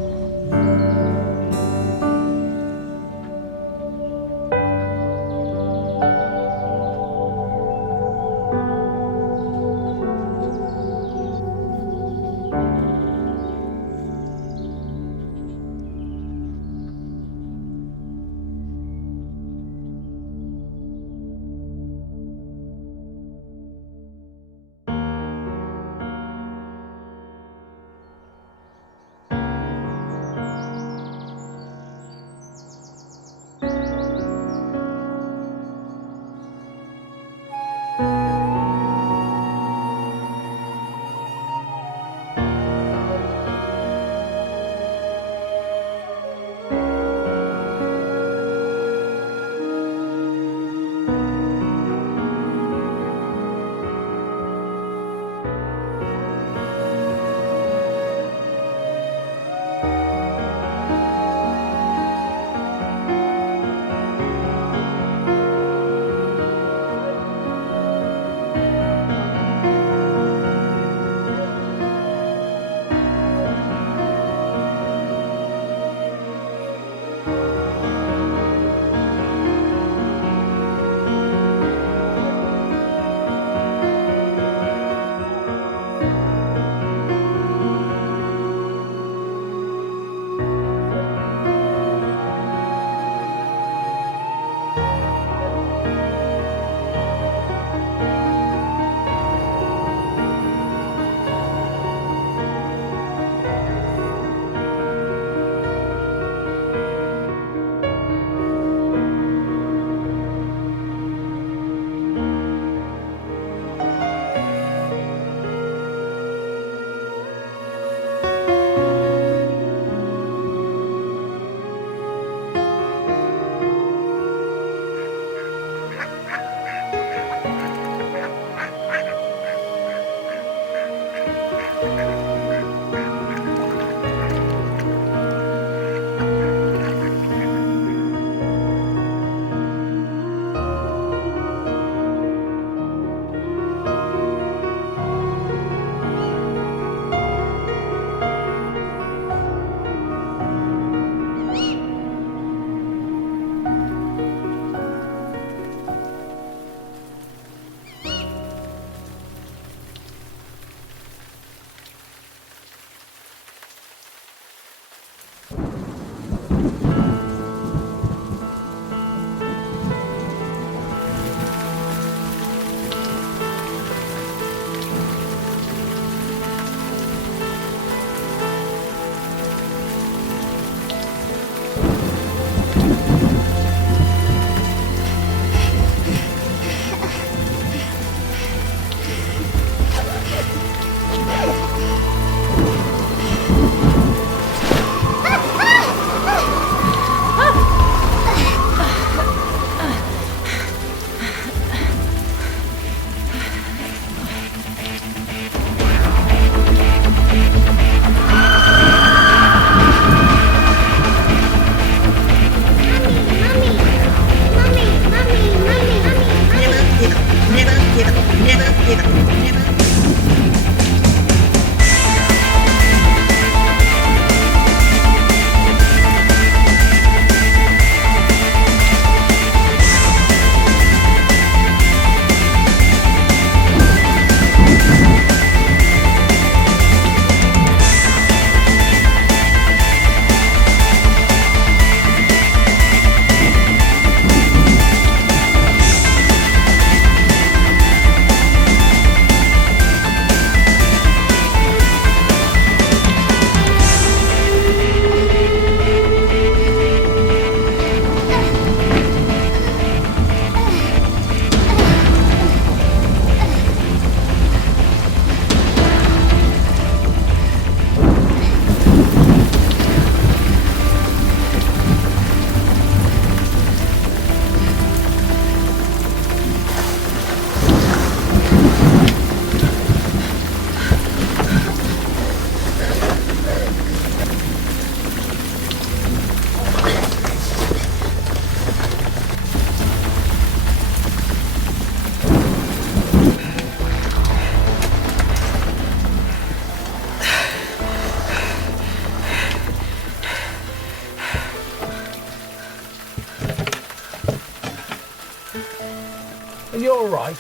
Are you all right?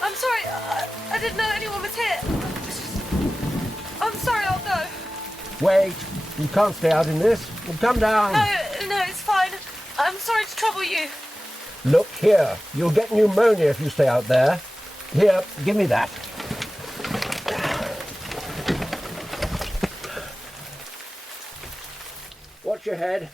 I'm sorry. I didn't know anyone was here. I'm sorry. I'll go. Wait, you can't stay out in this. Well, come down. No, it's fine. I'm sorry to trouble you. Look here, you'll get pneumonia if you stay out there. Here, give me that. Watch your head.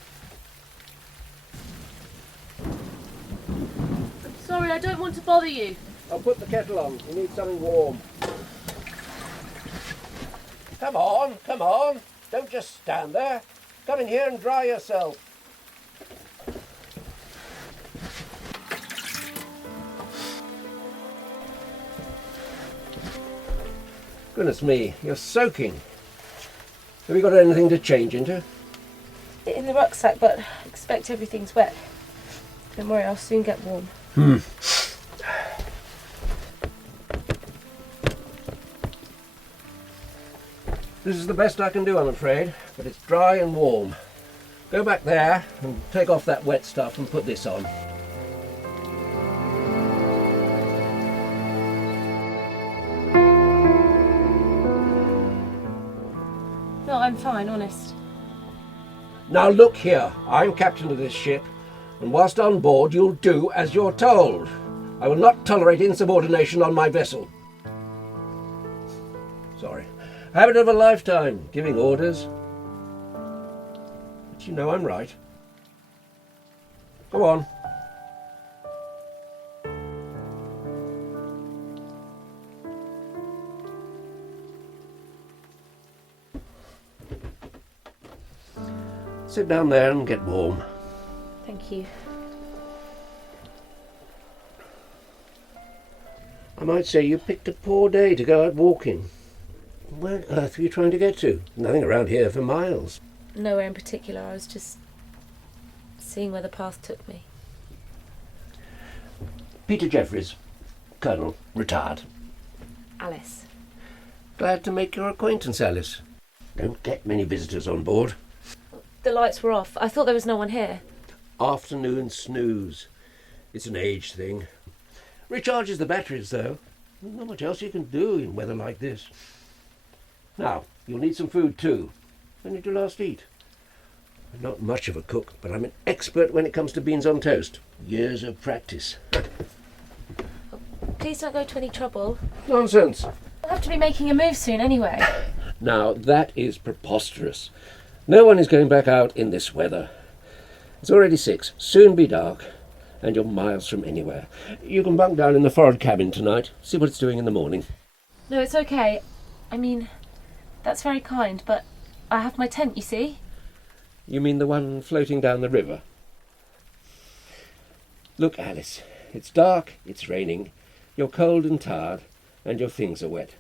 I'm sorry. I don't want to bother you. I'll put the kettle on. You need something warm. Come on, come on. Don't just stand there. Come in here and dry yourself. Goodness me, you're soaking. Have you got anything to change into? In the rucksack, but I expect everything's wet. Don't worry, I'll soon get warm. This is the best I can do, I'm afraid, but it's dry and warm. Go back there and take off that wet stuff and put this on. No, I'm fine, honest. Now look here, I'm captain of this ship, and whilst on board you'll do as you're told. I will not tolerate insubordination on my vessel. Sorry. Habit of a lifetime, giving orders. But you know I'm right. Go on. Sit down there and get warm. Thank you. I'm might say you picked a poor day to go out walking. Where on earth were you trying to get to? Nothing around here for miles. Nowhere in particular. I was just seeing where the path took me. Peter Jeffries, Colonel, retired. Alice. Glad to make your acquaintance, Alice. Don't get many visitors on board. The lights were off. I thought there was no one here. Afternoon snooze. It's an age thing. Recharges the batteries, though. Not much else you can do in weather like this. Now, you'll need some food, too. When did you last eat? I'm not much of a cook, but I'm an expert when it comes to beans on toast. Years of practice. Please don't go to any trouble. Nonsense. I'll have to be making a move soon anyway. Now, that is preposterous. No one is going back out in this weather. It's already 6, soon be dark, and you're miles from anywhere. You can bunk down in the forward cabin tonight, see what it's doing in the morning. No, it's okay. I mean, that's very kind, but I have my tent, you see? You mean the one floating down the river? Look, Alice, it's dark, it's raining, you're cold and tired, and your things are wet.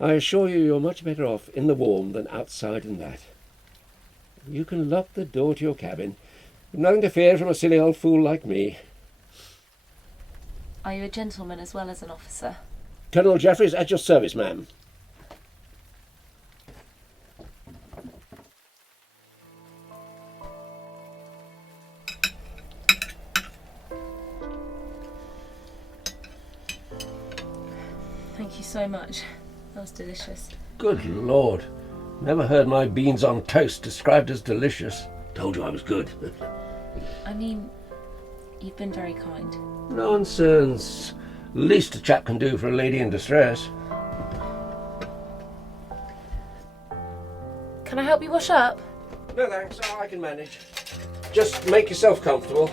I assure you you're much better off in the warm than outside in that. You can lock the door to your cabin. You've nothing to fear from a silly old fool like me. Are you a gentleman as well as an officer? Colonel Jeffries, at your service, ma'am. Thank you so much. That was delicious. Good Lord. Never heard my beans on toast described as delicious. Told you I was good. I mean, you've been very kind. Nonsense. Least a chap can do for a lady in distress. Can I help you wash up? No thanks, I can manage. Just make yourself comfortable.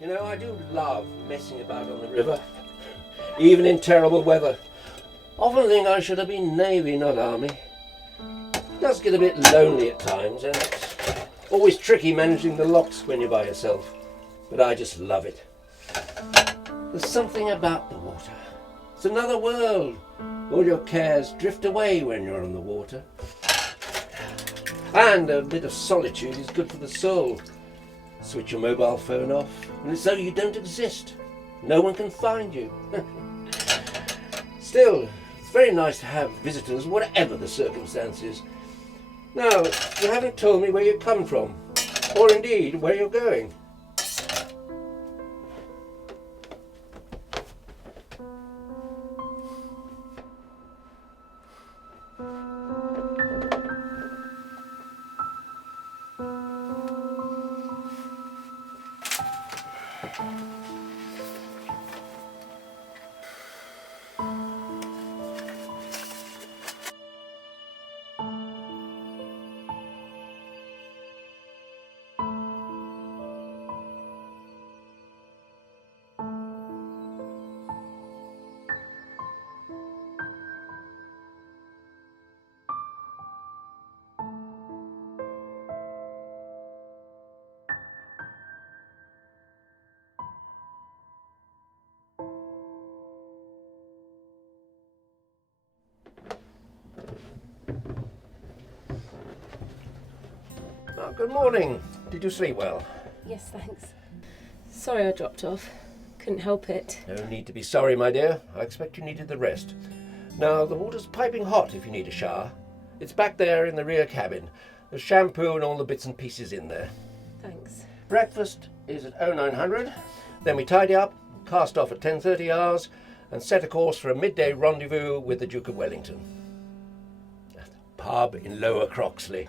You know, I do love messing about on the river, even in terrible weather. Often think I should have been Navy, not Army. It does get a bit lonely at times, and it's always tricky managing the locks when you're by yourself. But I just love it. There's something about the water. It's another world. All your cares drift away when you're on the water. And a bit of solitude is good for the soul. Switch your mobile phone off, and it's though you don't exist. No one can find you. Still, it's very nice to have visitors, whatever the circumstances. Now, you haven't told me where you come from, or indeed where you're going. Oh, good morning. Did you sleep well? Yes, thanks. Sorry I dropped off. Couldn't help it. No need to be sorry, my dear. I expect you needed the rest. Now, the water's piping hot if you need a shower. It's back there in the rear cabin. There's shampoo and all the bits and pieces in there. Thanks. Breakfast is at 0900. Then we tidy up, cast off at 10:30 hours, and set a course for a midday rendezvous with the Duke of Wellington. At the pub in Lower Croxley.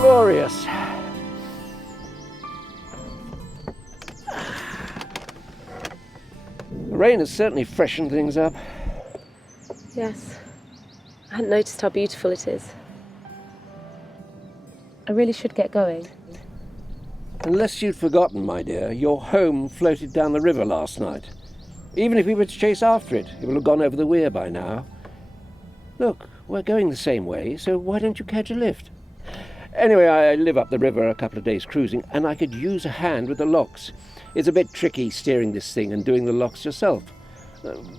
Glorious. The rain has certainly freshened things up. Yes. I hadn't noticed how beautiful it is. I really should get going. Unless you'd forgotten, my dear, your home floated down the river last night. Even if we were to chase after it, it will have gone over the weir by now. Look, we're going the same way, so why don't you catch a lift? Anyway, I live up the river a couple of days cruising, and I could use a hand with the locks. It's a bit tricky steering this thing and doing the locks yourself.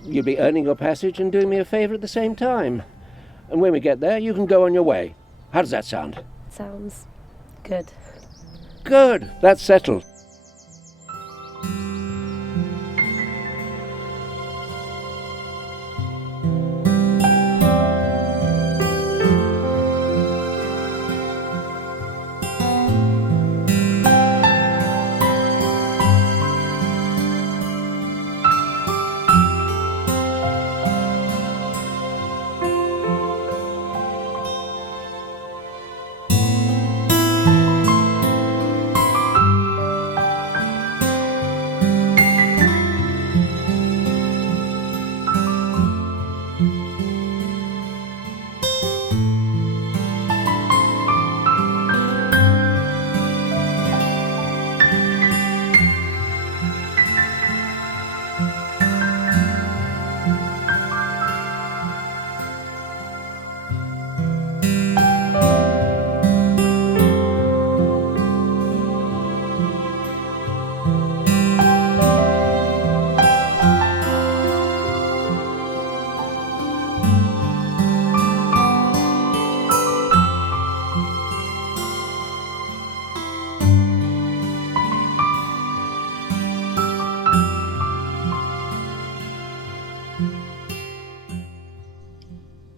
You'll be earning your passage and doing me a favour at the same time. And when we get there, you can go on your way. How does that sound? Sounds good. Good, that's settled.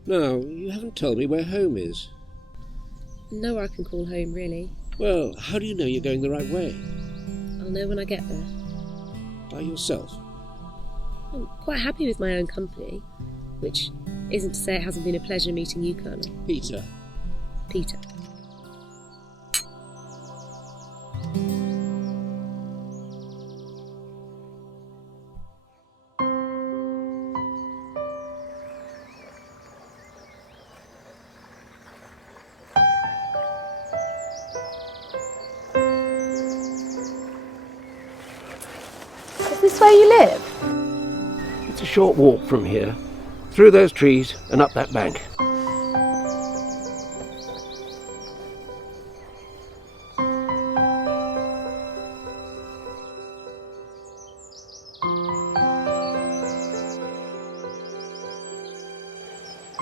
Now, you haven't told me where home is. Nowhere I can call home, really. Well, how do you know you're going the right way? I'll know when I get there. By yourself? I'm quite happy with my own company, which isn't to say it hasn't been a pleasure meeting you, Colonel. Peter. Peter. Is this where you live? It's a short walk from here, through those trees and up that bank.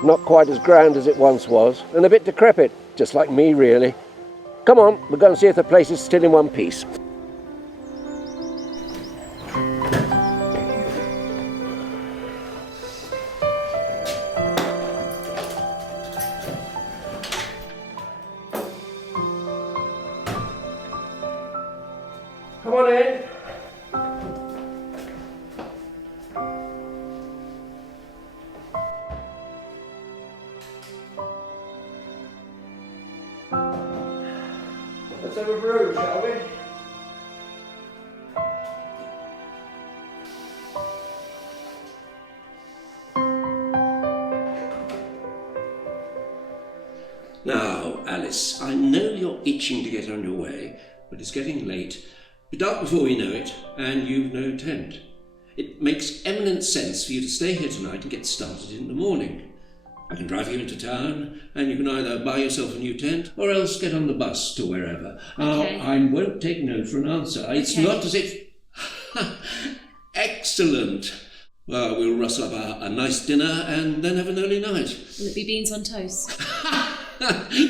Not quite as grand as it once was, and a bit decrepit, just like me really. Come on, we're going to see if the place is still in one piece. Come on in. Let's have a brew, shall we? Now, Alice, I know you're itching to get on your way, but it's getting late. It'll be dark before we know it, and you've no tent. It makes eminent sense for you to stay here tonight and get started in the morning. I can drive you into town, and you can either buy yourself a new tent, or else get on the bus to wherever. Okay. I won't take no for an answer. It's Okay. not as if... Excellent. Well, we'll rustle up a nice dinner, and then have an early night. Will it be beans on toast?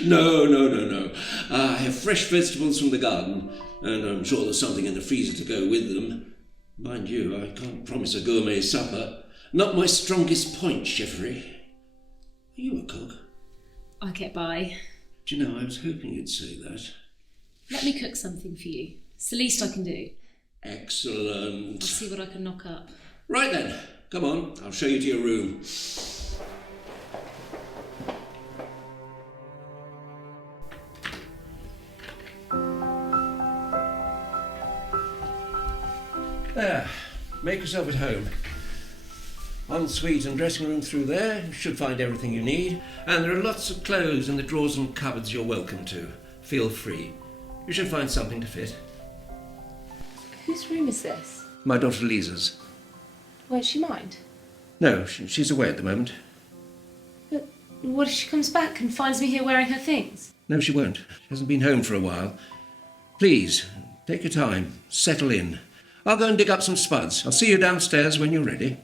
No. I have fresh vegetables from the garden, and I'm sure there's something in the freezer to go with them. Mind you, I can't promise a gourmet supper. Not my strongest point, Jeffrey. Are you a cook? I get by. Do you know, I was hoping you'd say that. Let me cook something for you. It's the least I can do. Excellent. I'll see what I can knock up. Right then, come on, I'll show you to your room. There, make yourself at home. Ensuite and dressing room through there. You should find everything you need. And there are lots of clothes in the drawers and cupboards you're welcome to. feel free. You should find something to fit. Whose room is this? My daughter Lisa's. Won't she mind? No, she's away at the moment. But what if she comes back and finds me here wearing her things? No, she won't. She hasn't been home for a while. Please, take your time. Settle in. I'll go and dig up some spuds. I'll see you downstairs when you're ready.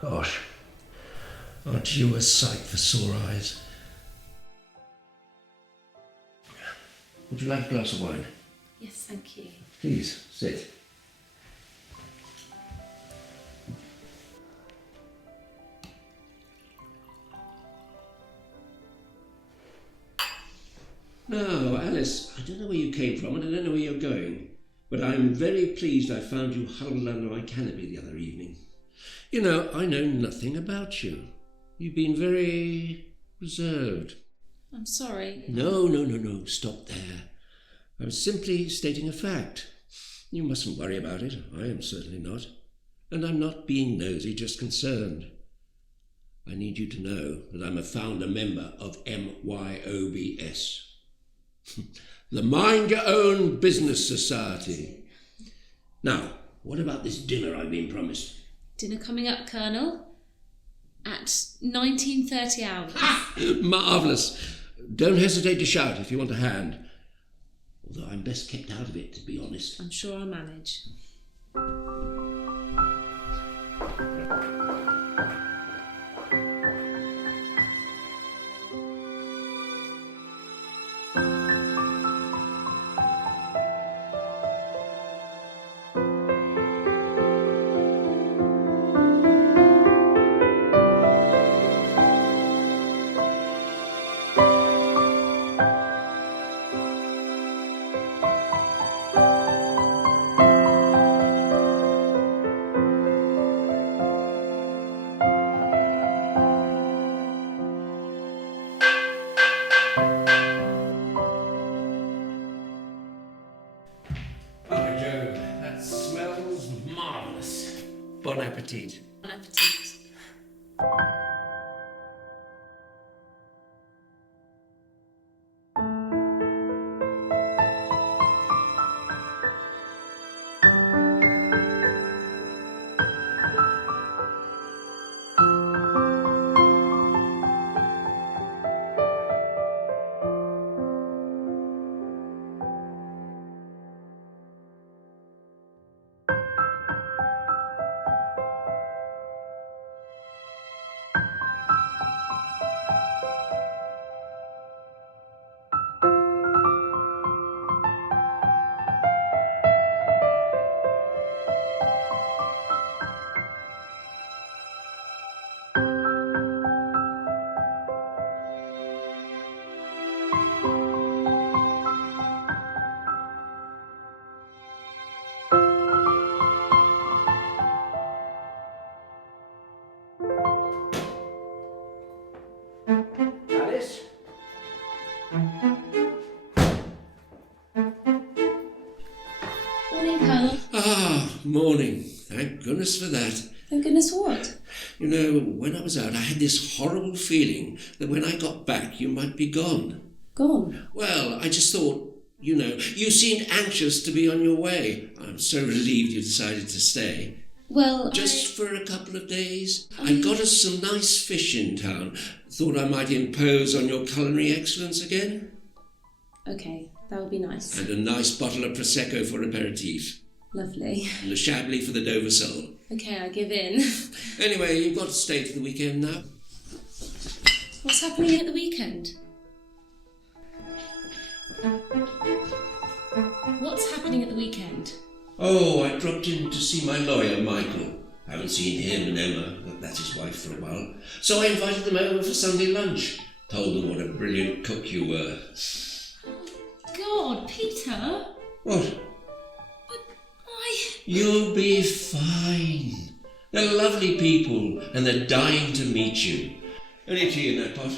Gosh, aren't you a sight for sore eyes? Would you like a glass of wine? Yes, thank you. Please, sit. Now, Alice, I don't know where you came from and I don't know where you're going, but I'm very pleased I found you huddled under my canopy the other evening. You know, I know nothing about you. You've been very reserved. I'm sorry. No, stop there. I was simply stating a fact. You mustn't worry about it. I am certainly not. And I'm not being nosy, just concerned. I need you to know that I'm a founder member of MYOBS. The Mind Your Own Business Society. Now, what about this dinner I've been promised? Dinner coming up, Colonel, at 19:30 hours. Marvellous. Don't hesitate to shout if you want a hand. Although I'm best kept out of it, to be honest. I'm sure I'll manage. Bon appetit. Bon appetit. Alice? Morning, Colonel. Ah, morning. Thank goodness for that. Thank goodness what? You know, when I was out, I had this horrible feeling that when I got back, you might be gone. Gone? Well, I just thought, you seemed anxious to be on your way. I'm so relieved you decided to stay. Well, Just for a couple of days. I've got us some nice fish in town. Thought I might impose on your culinary excellence again. Okay, that would be nice. And a nice bottle of Prosecco for aperitif. Lovely. And a Chablis for the Dover soul. Okay, I give in. Anyway, you've got to stay to the weekend now. What's happening at the weekend? What's happening at the weekend? Oh, I dropped in to see my lawyer, Michael. Haven't seen him and Emma, that's his wife, for a while. So I invited them over for Sunday lunch. Told them what a brilliant cook you were. God, Peter! What? Why? You'll be fine. They're lovely people, and they're dying to meet you. Any tea in that pot?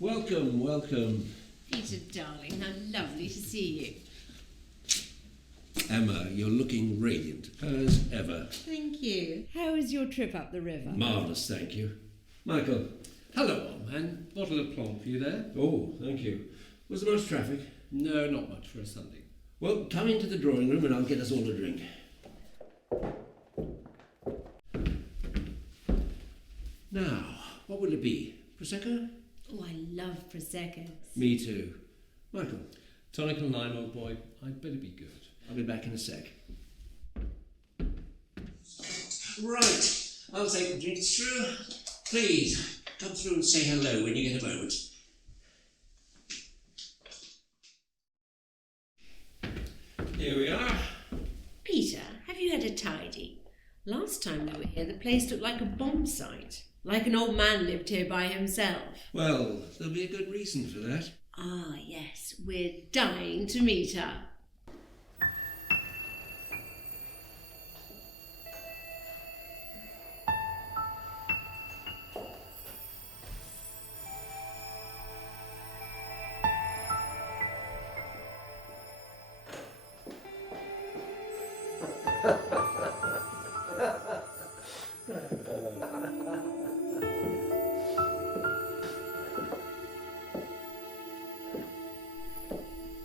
Welcome, welcome. Peter, darling, how lovely to see you. Emma, you're looking radiant, as ever. Thank you. How was your trip up the river? Marvellous, thank you. Michael. Hello, old man. Bottle of plum for you there. Oh, thank you. Was there much traffic? No, not much for a Sunday. Well, come into the drawing room and I'll get us all a drink. Now, what will it be? Prosecco? Oh, I love Prosecco. Me too. Michael? Tonic and lime, old boy. I'd better be good. I'll be back in a sec. Right, I'll take the drinks through. Please, come through and say hello when you get a moment. Here we are. Peter, have you had a tidy? Last time we were here, the place looked like a bomb site. Like an old man lived here by himself. Well, there'll be a good reason for that. Ah, yes, we're dying to meet her.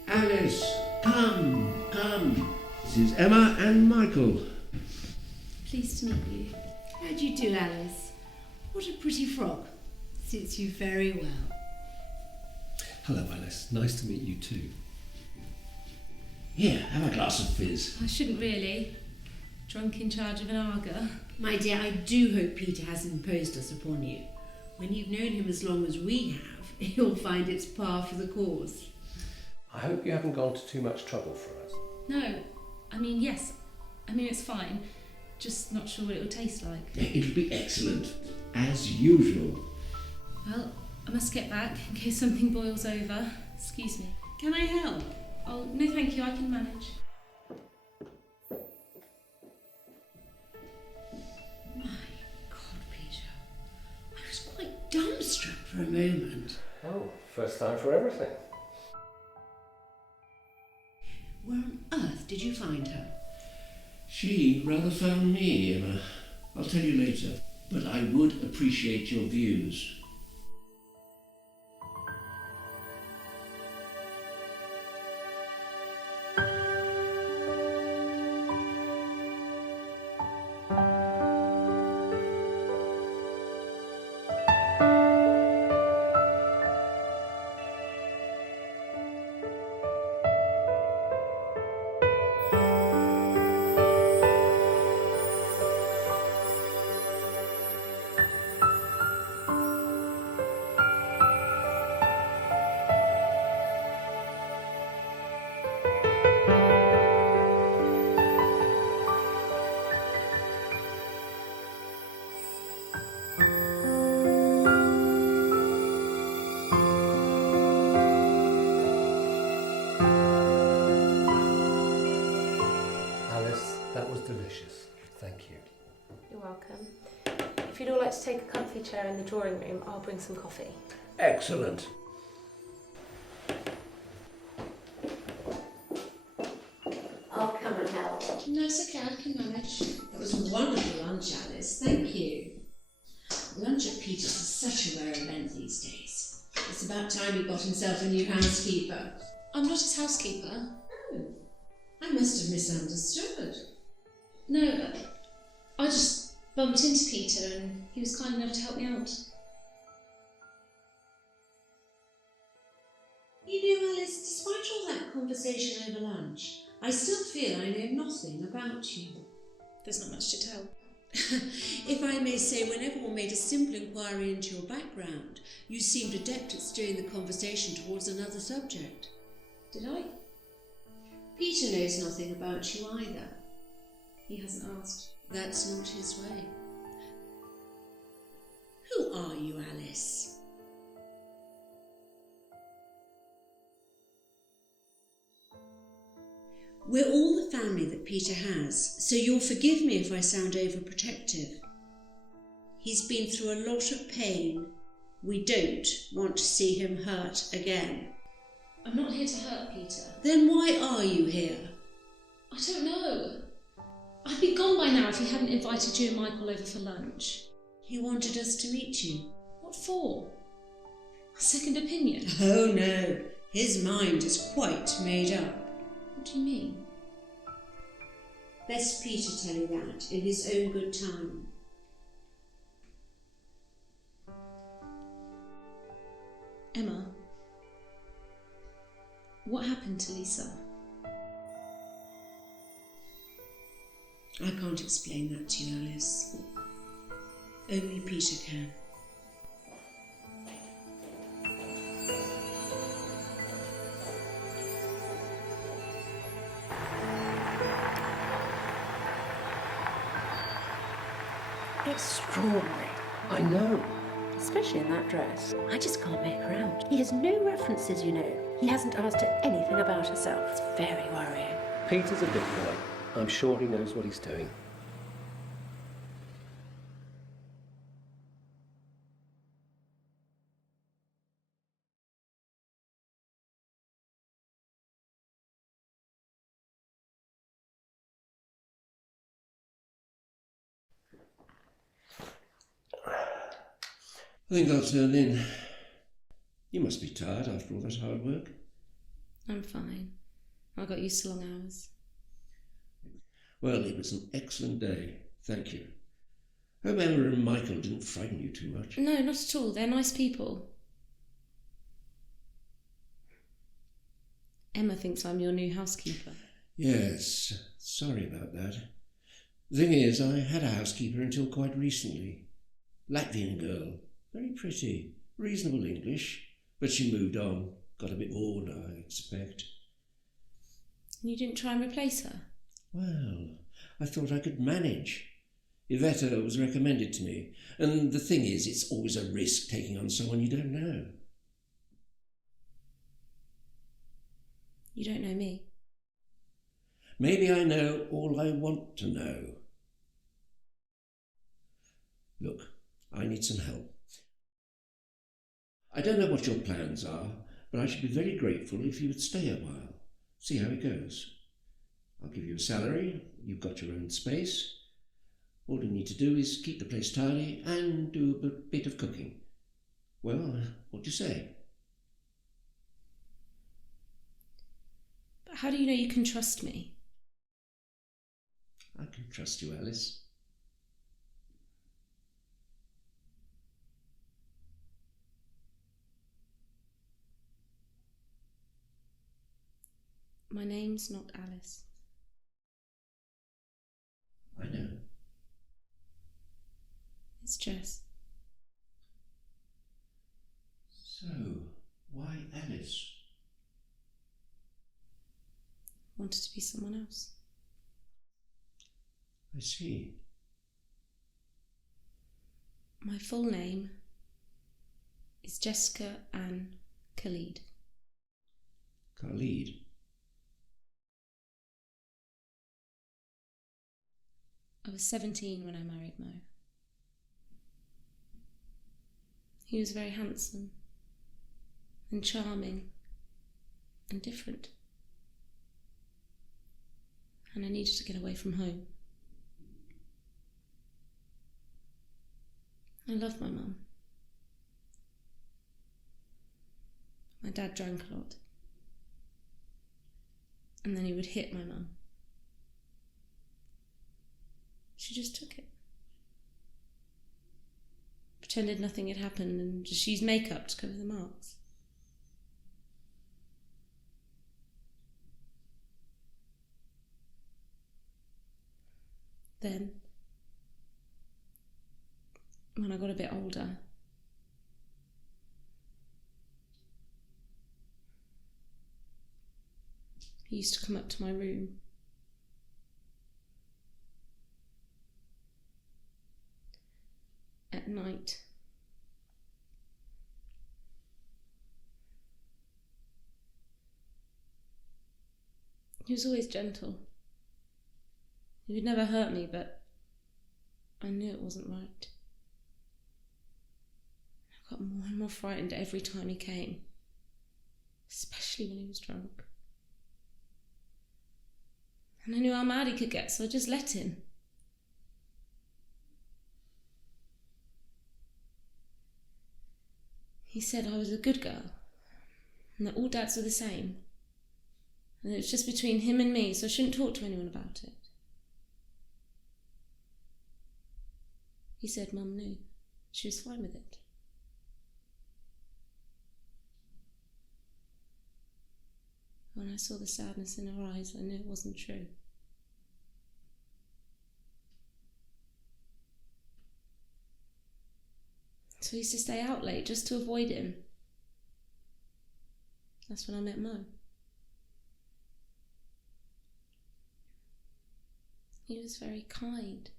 Alice, come. This is Emma and Michael. Pleased to meet you. How do you do, Alice? What a pretty frock. Suits you very well. Hello, Alice. Nice to meet you too. Here, have a glass of fizz. I shouldn't really. Drunk in charge of an Arga. My dear, I do hope Peter hasn't imposed us upon you. When you've known him as long as we have, you'll find it's par for the course. I hope you haven't gone to too much trouble for us. No, yes. It's fine. Just not sure what it will taste like. It'll be excellent, as usual. Well, I must get back in case something boils over. Excuse me. Can I help? Oh, no thank you, I can manage. My God, Peter. I was quite dumbstruck for a moment. Oh, first time for everything. Where on earth did you find her? She rather found me, Emma. I'll tell you later, but I would appreciate your views. That was delicious. Thank you. You're welcome. If you'd all like to take a comfy chair in the drawing room, I'll bring some coffee. Excellent. No, it's okay, I can manage. That was a wonderful lunch, Alice. Thank you. Lunch at Peter's is such a rare event these days. It's about time he got himself a new housekeeper. I'm not his housekeeper. Oh, I must have misunderstood. No, I just bumped into Peter and he was kind enough to help me out. You know, Alice, despite all that conversation over lunch, I still feel I know nothing about you. There's not much to tell. If I may say, whenever one made a simple inquiry into your background, you seemed adept at steering the conversation towards another subject. Did I? Peter knows nothing about you either. He hasn't asked. That's not his way. Who are you, Alice? We're all the family that Peter has, so you'll forgive me if I sound overprotective. He's been through a lot of pain. We don't want to see him hurt again. I'm not here to hurt Peter. Then why are you here? I don't know. I'd be gone by now if he hadn't invited you and Michael over for lunch. He wanted us to meet you. What for? A second opinion? Oh no, his mind is quite made up. What do you mean? Best Peter tell you that in his own good time. Emma, what happened to Lisa? I can't explain that to you, Alice. Only Peter can. Extraordinary. I know. Especially in that dress. I just can't make her out. He has no references, you know. He hasn't asked her anything about herself. It's very worrying. Peter's a big boy. I'm sure he knows what he's doing. I think I'll turn in. You must be tired after all that hard work. I'm fine. I got used to long hours. Well, it was an excellent day. Thank you. Hope Emma and Michael didn't frighten you too much. No, not at all. They're nice people. Emma thinks I'm your new housekeeper. Yes, sorry about that. The thing is, I had a housekeeper until quite recently. Latvian girl. Very pretty. Reasonable English. But she moved on. Got a bit bored, I expect. You didn't try and replace her? Well, I thought I could manage. Iveta was recommended to me. And the thing is, it's always a risk taking on someone you don't know. You don't know me. Maybe I know all I want to know. Look, I need some help. I don't know what your plans are, but I should be very grateful if you would stay a while. See how it goes. I'll give you a salary, you've got your own space. All you need to do is keep the place tidy and do a bit of cooking. Well, what do you say? But how do you know you can trust me? I can trust you, Alice. My name's not Alice. I know. It's Jess. So, why Alice? Wanted to be someone else. I see. My full name is Jessica Anne Khalid. Khalid? I was 17 when I married Mo. He was very handsome and charming and different. and I needed to get away from home. I love my mum. My dad drank a lot. And then he would hit my mum. She just took it. Pretended nothing had happened and just used makeup to cover the marks. Then, when I got a bit older, he used to come up to my room at night. He was always gentle. He would never hurt me, but I knew it wasn't right. I got more and more frightened every time he came, especially when he was drunk. And I knew how mad he could get, so I just let him. He said I was a good girl, and that all dads were the same, and it was just between him and me, so I shouldn't talk to anyone about it. He said Mum knew. She was fine with it. When I saw the sadness in her eyes, I knew it wasn't true. So I used to stay out late just to avoid him. That's when I met Mo. He was very kind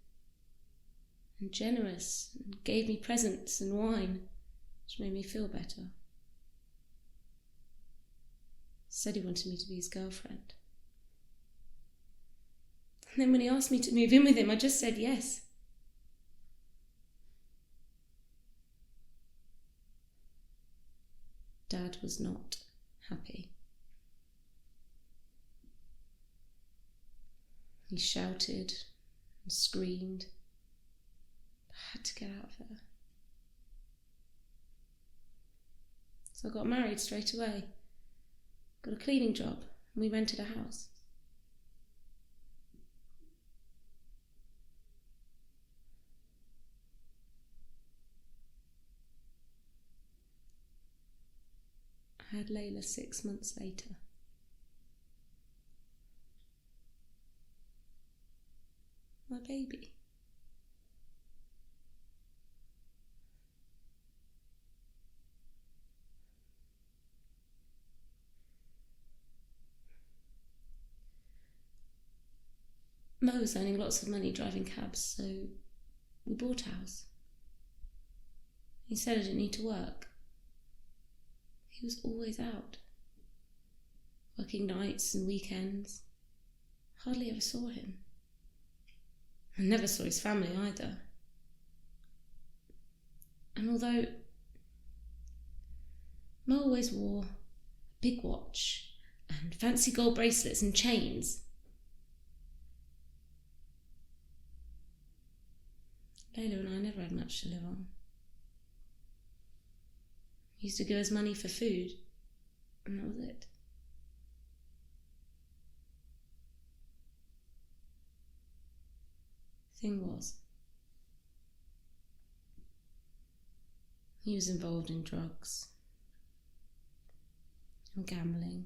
and generous and gave me presents and wine, which made me feel better. Said he wanted me to be his girlfriend. And then when he asked me to move in with him, I just said yes. Dad was not happy. He shouted and screamed. I had to get out of there. So I got married straight away. Got a cleaning job, and we rented a house. I had Layla 6 months later. My baby. Mo was earning lots of money driving cabs, so we bought a house. He said I didn't need to work. He was always out, working nights and weekends. Hardly ever saw him. I never saw his family either. And although Mo always wore a big watch and fancy gold bracelets and chains, Layla and I never had much to live on. He used to give us money for food, and that was it. Thing was, he was involved in drugs and gambling.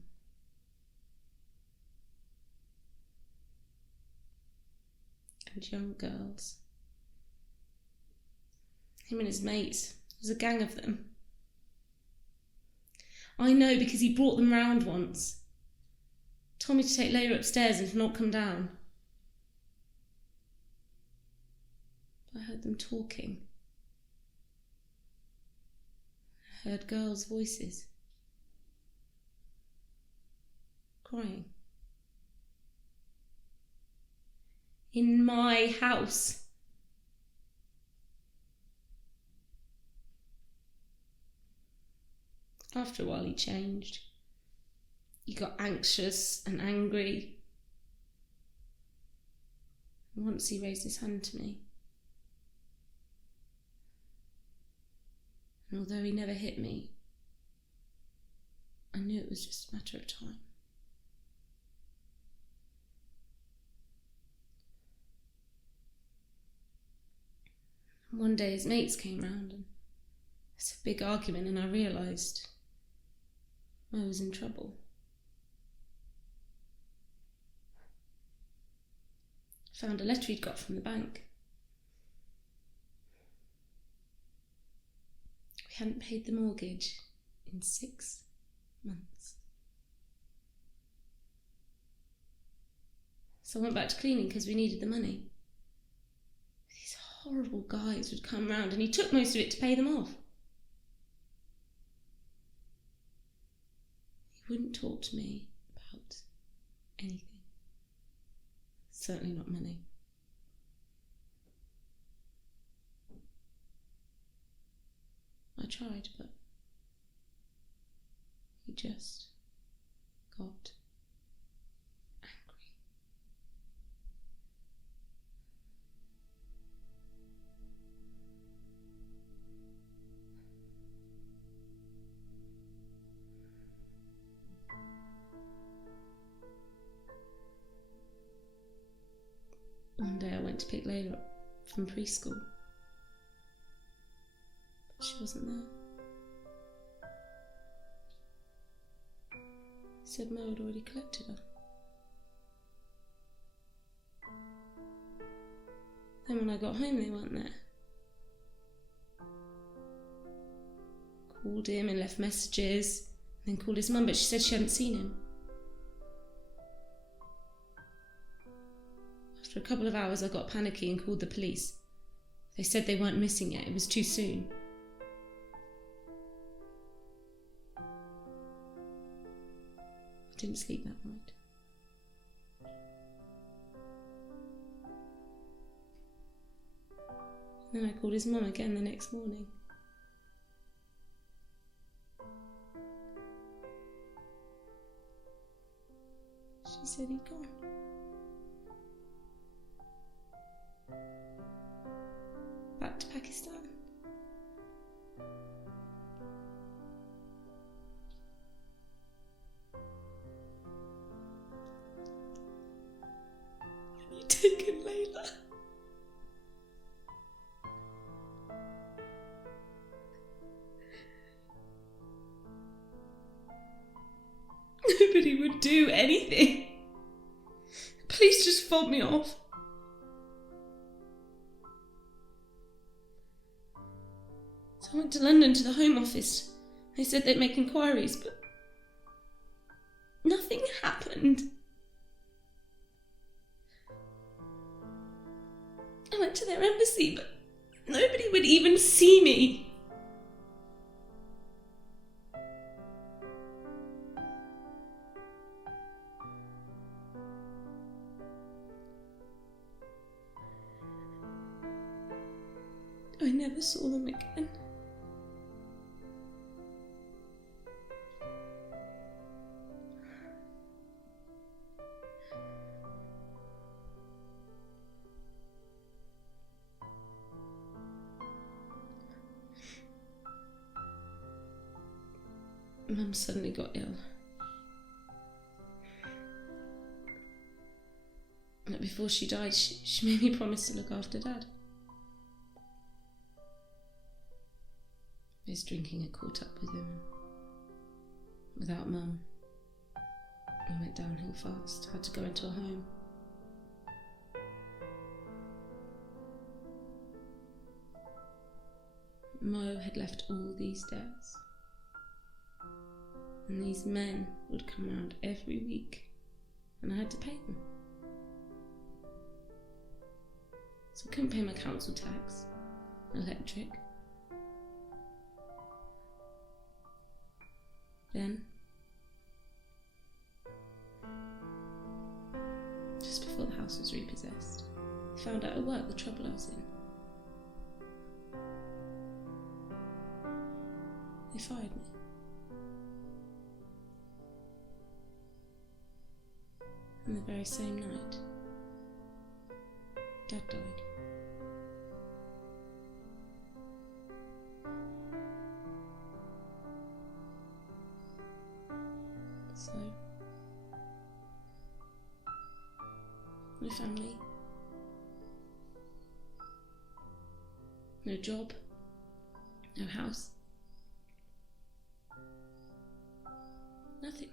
And young girls. Him and his mates. There was a gang of them. I know because he brought them round once. Told me to take Layla upstairs and to not come down. I heard them talking. I heard girls' voices. Crying. In my house. After a while he changed. He got anxious and angry. And once he raised his hand to me. And although he never hit me, I knew it was just a matter of time. And one day his mates came round and there's a big argument, and I realised I was in trouble. I found a letter he'd got from the bank. We hadn't paid the mortgage in 6 months. So I went back to cleaning because we needed the money. These horrible guys would come round and he took most of it to pay them off. He wouldn't talk to me about anything. Certainly not money. I tried, but he just got angry. One day I went to pick Layla up from preschool, but she wasn't there. He said Mo had already collected her. Then when I got home they weren't there. Called him and left messages, then called his mum, but she said she hadn't seen him. After a couple of hours I got panicky and called the police. They said they weren't missing yet, it was too soon. I didn't sleep that night. And then I called his mum again the next morning. She said he'd gone. Back to Pakistan. You've taken Layla. Nobody would do anything. Police just fobbed me off. So I went to London to the Home Office. They said they'd make inquiries, but nothing happened. I went to their embassy, but nobody would even see me. I never saw them again. Mum suddenly got ill. But before she died, she made me promise to look after Dad. His drinking had caught up with him. Without Mum, I went downhill fast. Had to go into a home. Mo had left all these debts. And these men would come round every week, and I had to pay them. So I couldn't pay my council tax, electric. Then, just before the house was repossessed, I found out at work the trouble I was in. They fired me. And the very same night, Dad died. So, no family, no job, no house, nothing.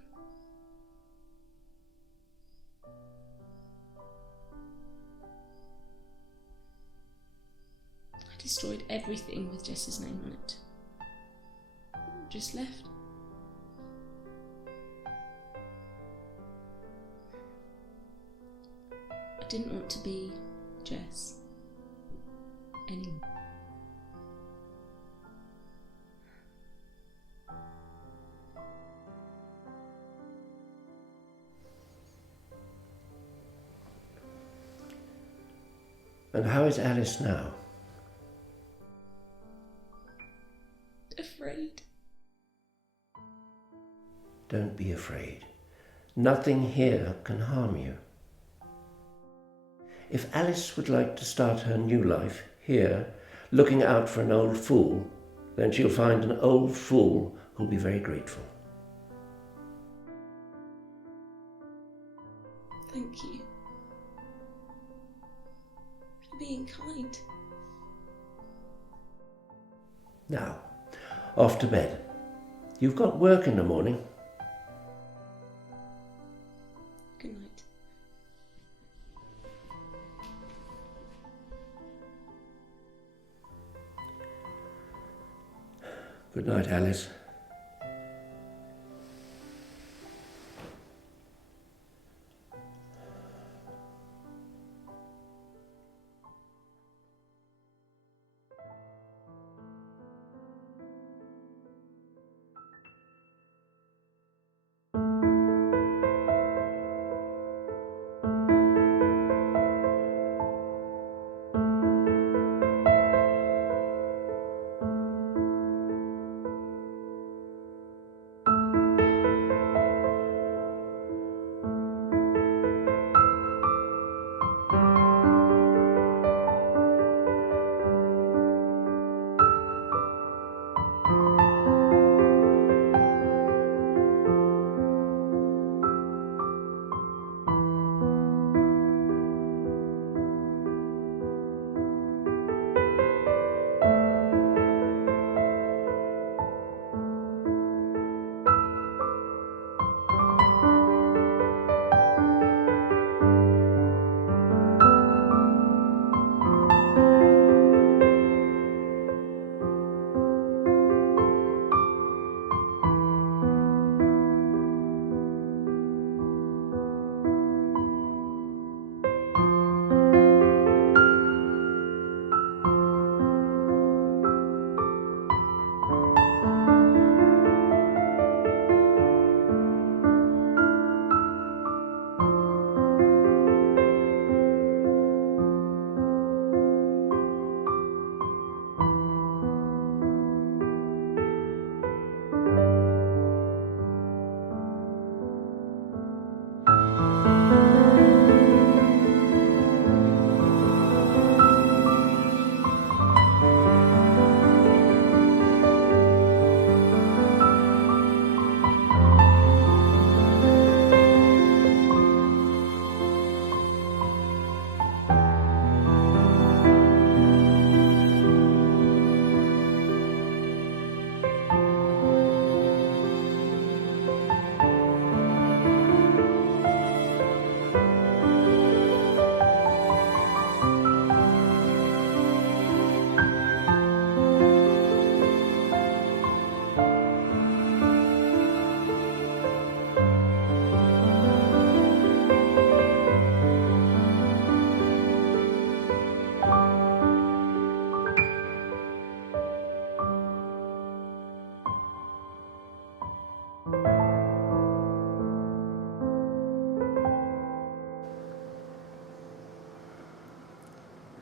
I destroyed everything with Jess's name on it. Just left. I didn't want to be Jess anymore. And how is Alice now? Afraid. Don't be afraid. Nothing here can harm you. If Alice would like to start her new life here, looking out for an old fool, then she'll find an old fool who'll be very grateful. Thank you for being kind. Now, off to bed. You've got work in the morning. Good night. Good night, Alice.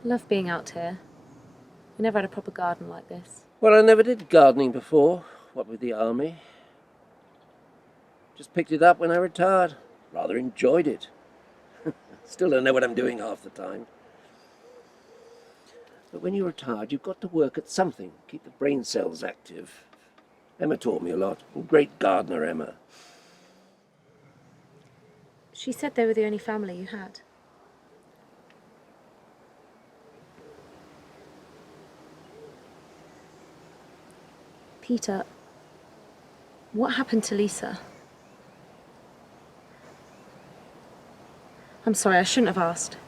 Love being out here. We never had a proper garden like this. Well, I never did gardening before, what with the army. Just picked it up when I retired. Rather enjoyed it. Still don't know what I'm doing half the time. But when you're retired, you've got to work at something, keep the brain cells active. Emma taught me a lot. Great gardener, Emma. She said they were the only family you had. Peter, what happened to Lisa? I'm sorry, I shouldn't have asked.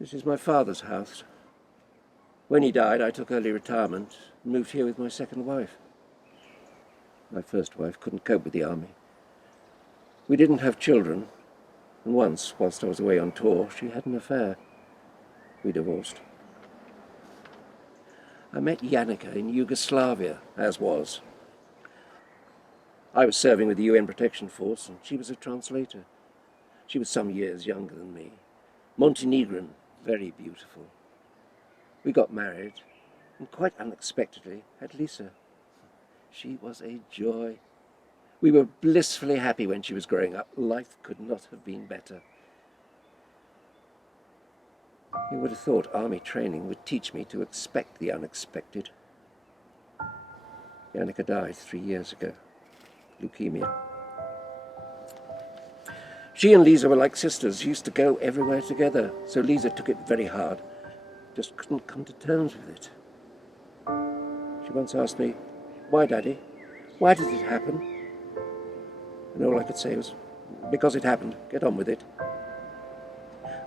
This is my father's house. When he died, I took early retirement and moved here with my second wife. My first wife couldn't cope with the army. We didn't have children, and once, whilst I was away on tour, she had an affair. We divorced. I met Jessica in Yugoslavia, as was. I was serving with the UN Protection Force, and she was a translator. She was some years younger than me. Montenegrin, very beautiful. We got married, and quite unexpectedly had Lisa. She was a joy. We were blissfully happy when she was growing up. Life could not have been better. You would have thought army training would teach me to expect the unexpected. Jessica died 3 years ago. Leukemia. She and Lisa were like sisters, used to go everywhere together, so Lisa took it very hard. Just couldn't come to terms with it. She once asked me, "Why, Daddy? Why did it happen?" And all I could say was, "Because it happened. Get on with it."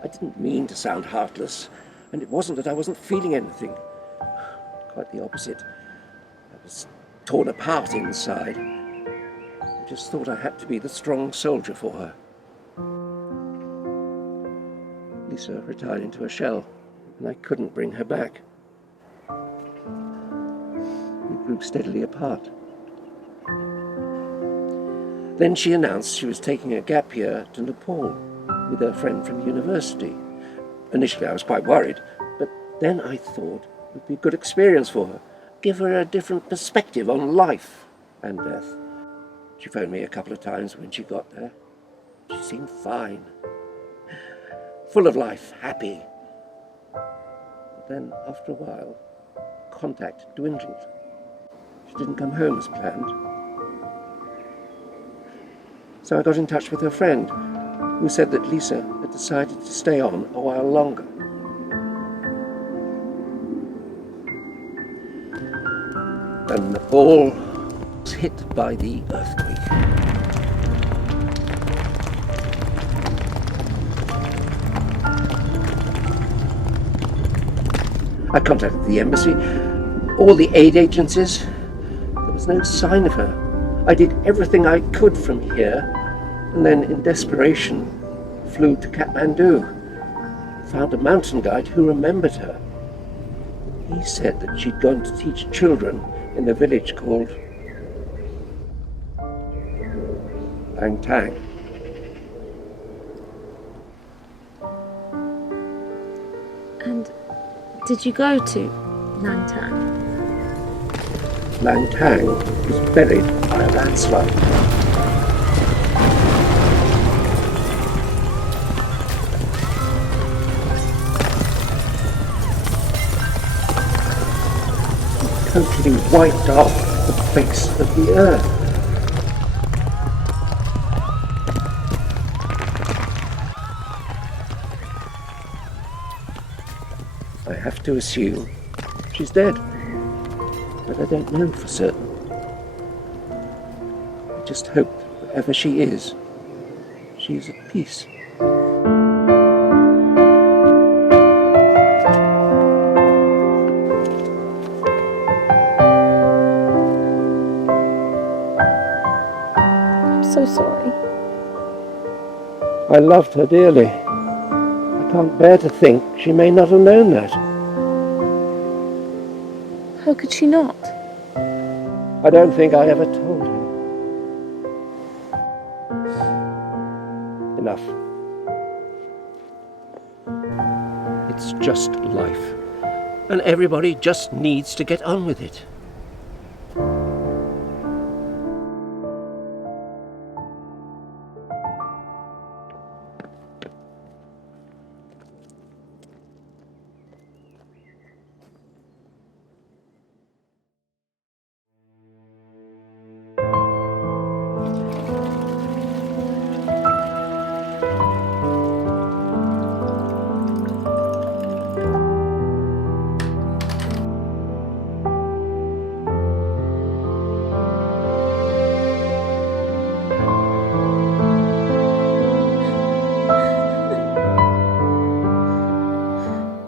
I didn't mean to sound heartless, and it wasn't that I wasn't feeling anything. Quite the opposite. I was torn apart inside. I just thought I had to be the strong soldier for her. Lisa retired into a shell, and I couldn't bring her back. We grew steadily apart. Then she announced she was taking a gap year to Nepal with her friend from university. Initially I was quite worried, but then I thought it would be a good experience for her, give her a different perspective on life and death. She phoned me a couple of times when she got there. She seemed fine, full of life, happy. But then, after a while, contact dwindled. She didn't come home as planned. So I got in touch with her friend, who said that Lisa had decided to stay on a while longer. And Nepal was hit by the earthquake. I contacted the embassy, all the aid agencies. There was no sign of her. I did everything I could from here, and then in desperation flew to Kathmandu. Found a mountain guide who remembered her. He said that she'd gone to teach children in a village called Langtang. And did you go to Langtang? Langtang was buried by a landslide. Totally wiped off the face of the earth. I have to assume she's dead, but I don't know for certain. I just hope that wherever she is, she's at peace. So sorry. I loved her dearly. I can't bear to think she may not have known that. How could she not? I don't think I ever told her. Enough. It's just life. And everybody just needs to get on with it.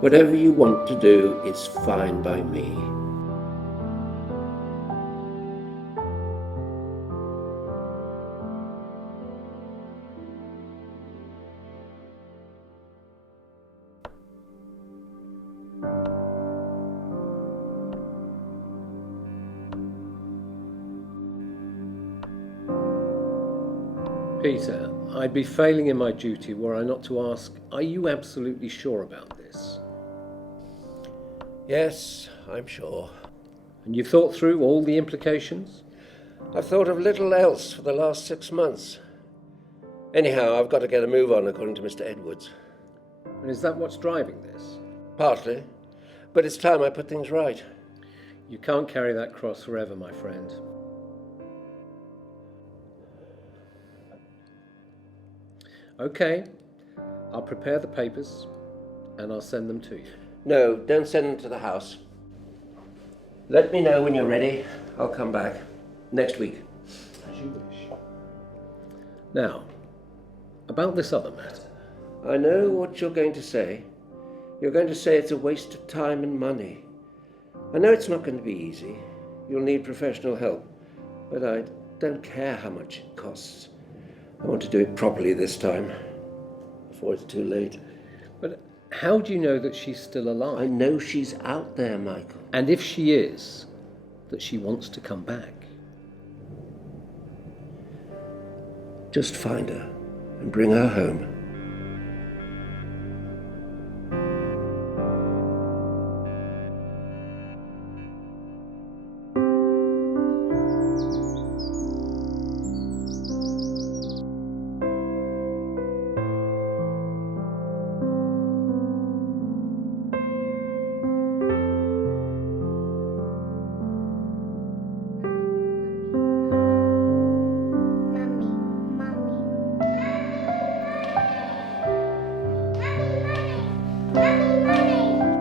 Whatever you want to do is fine by me. Peter, I'd be failing in my duty were I not to ask, are you absolutely sure about this? Yes, I'm sure. And you've thought through all the implications? I've thought of little else for the last 6 months. Anyhow, I've got to get a move on according to Mr. Edwards. And is that what's driving this? Partly. But it's time I put things right. You can't carry that cross forever, my friend. Okay, I'll prepare the papers and I'll send them to you. No, don't send them to the house. Let me know when you're ready. I'll come back. Next week. As you wish. Now, about this other matter. I know what you're going to say. You're going to say it's a waste of time and money. I know it's not going to be easy. You'll need professional help. But I don't care how much it costs. I want to do it properly this time, before it's too late. But how do you know that she's still alive? I know she's out there, Michael. And if she is, that she wants to come back? Just find her and bring her home.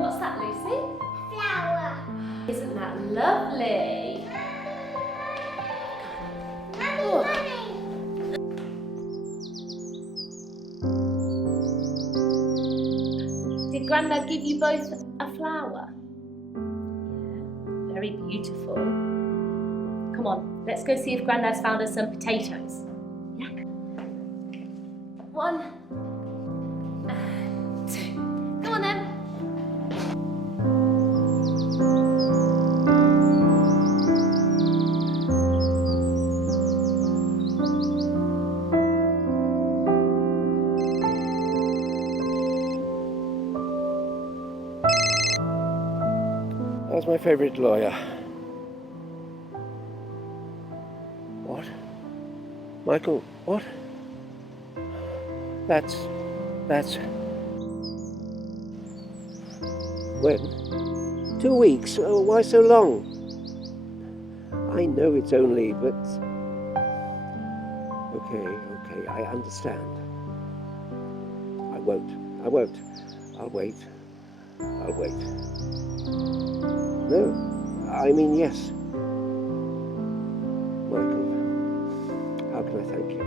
What's that, Lucy? Flower. Isn't that lovely? Did Grandad give you both a flower? Yeah, very beautiful. Come on, let's go see if Grandad's found us some potatoes. Yeah. 1, 2. Come on then. How's my favourite lawyer? What? Michael, what? That's... When? 2 weeks? Oh, why so long? I know it's only, but... Okay, I understand. I won't. I'll wait. No, I mean yes. Michael, how can I thank you?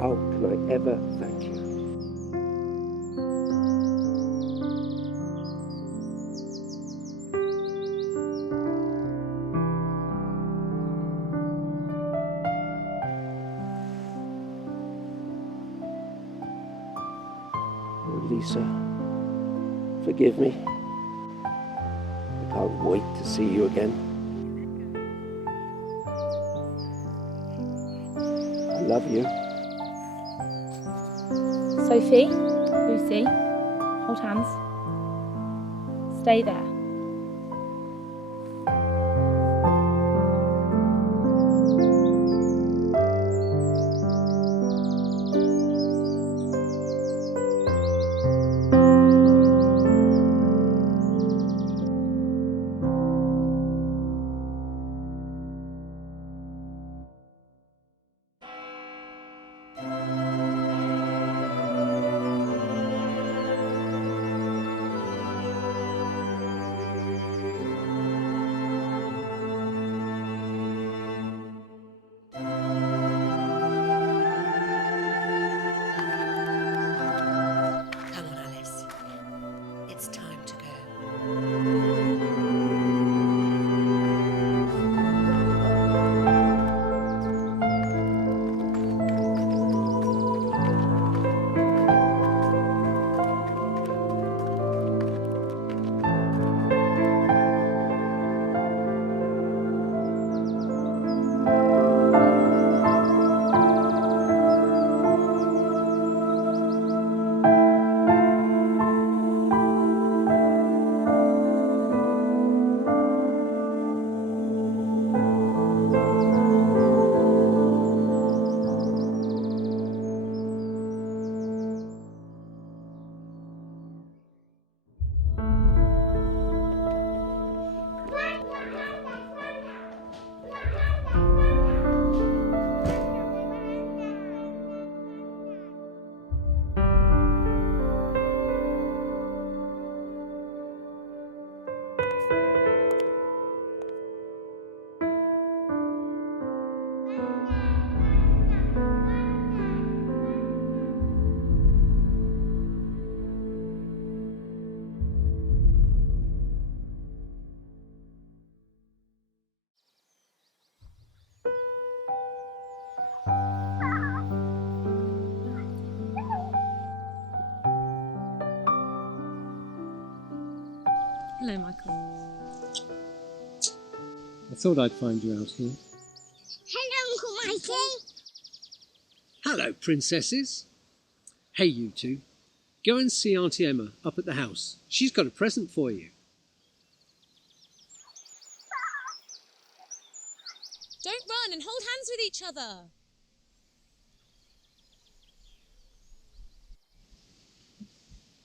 How can I ever thank you? Oh, Lisa, forgive me. I can't wait to see you again. I love you. Sophie, Lucy, hold hands. Stay there. thought I'd find you out here. Hello, Uncle Mikey. Hello, princesses. Hey, you two. Go and see Auntie Emma up at the house. She's got a present for you. Don't run and hold hands with each other.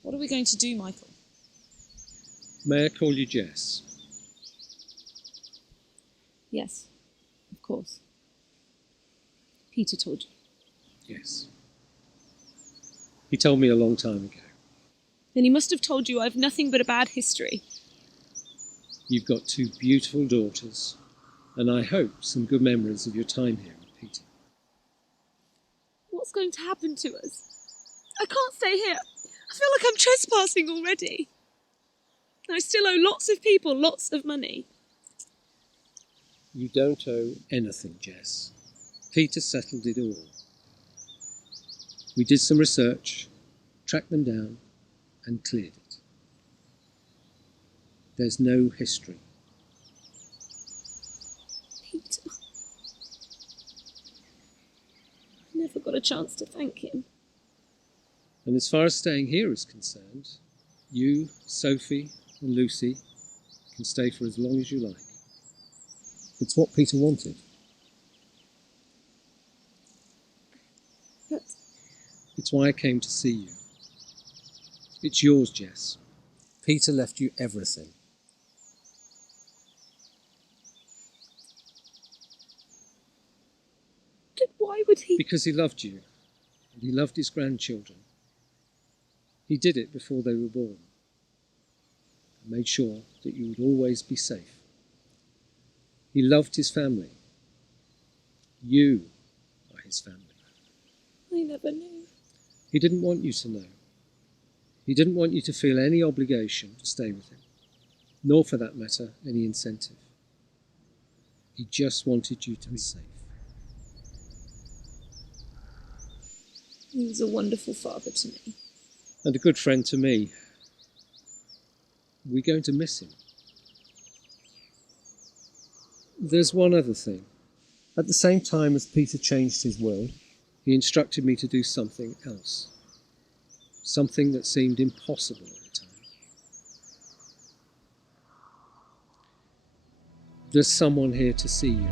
What are we going to do, Michael? May I call you Jess? Yes, of course. Peter told you. Yes. He told me a long time ago. Then he must have told you I've nothing but a bad history. You've got 2 beautiful daughters, and I hope some good memories of your time here with Peter. What's going to happen to us? I can't stay here. I feel like I'm trespassing already. I still owe lots of people lots of money. You don't owe anything, Jess. Peter settled it all. We did some research, tracked them down, and cleared it. There's no history. Peter. I never got a chance to thank him. And as far as staying here is concerned, you, Sophie, and Lucy can stay for as long as you like. It's what Peter wanted. But it's why I came to see you. It's yours, Jess. Peter left you everything. why would he? Because he loved you, and he loved his grandchildren. He did it before they were born, and made sure that you would always be safe. He loved his family. You are his family. I never knew. He didn't want you to know. He didn't want you to feel any obligation to stay with him, nor for that matter, any incentive. He just wanted you to be safe. He was a wonderful father to me. And a good friend to me. We're going to miss him. There's one other thing. At the same time as Peter changed his will, he instructed me to do something else. Something that seemed impossible at the time. There's someone here to see you.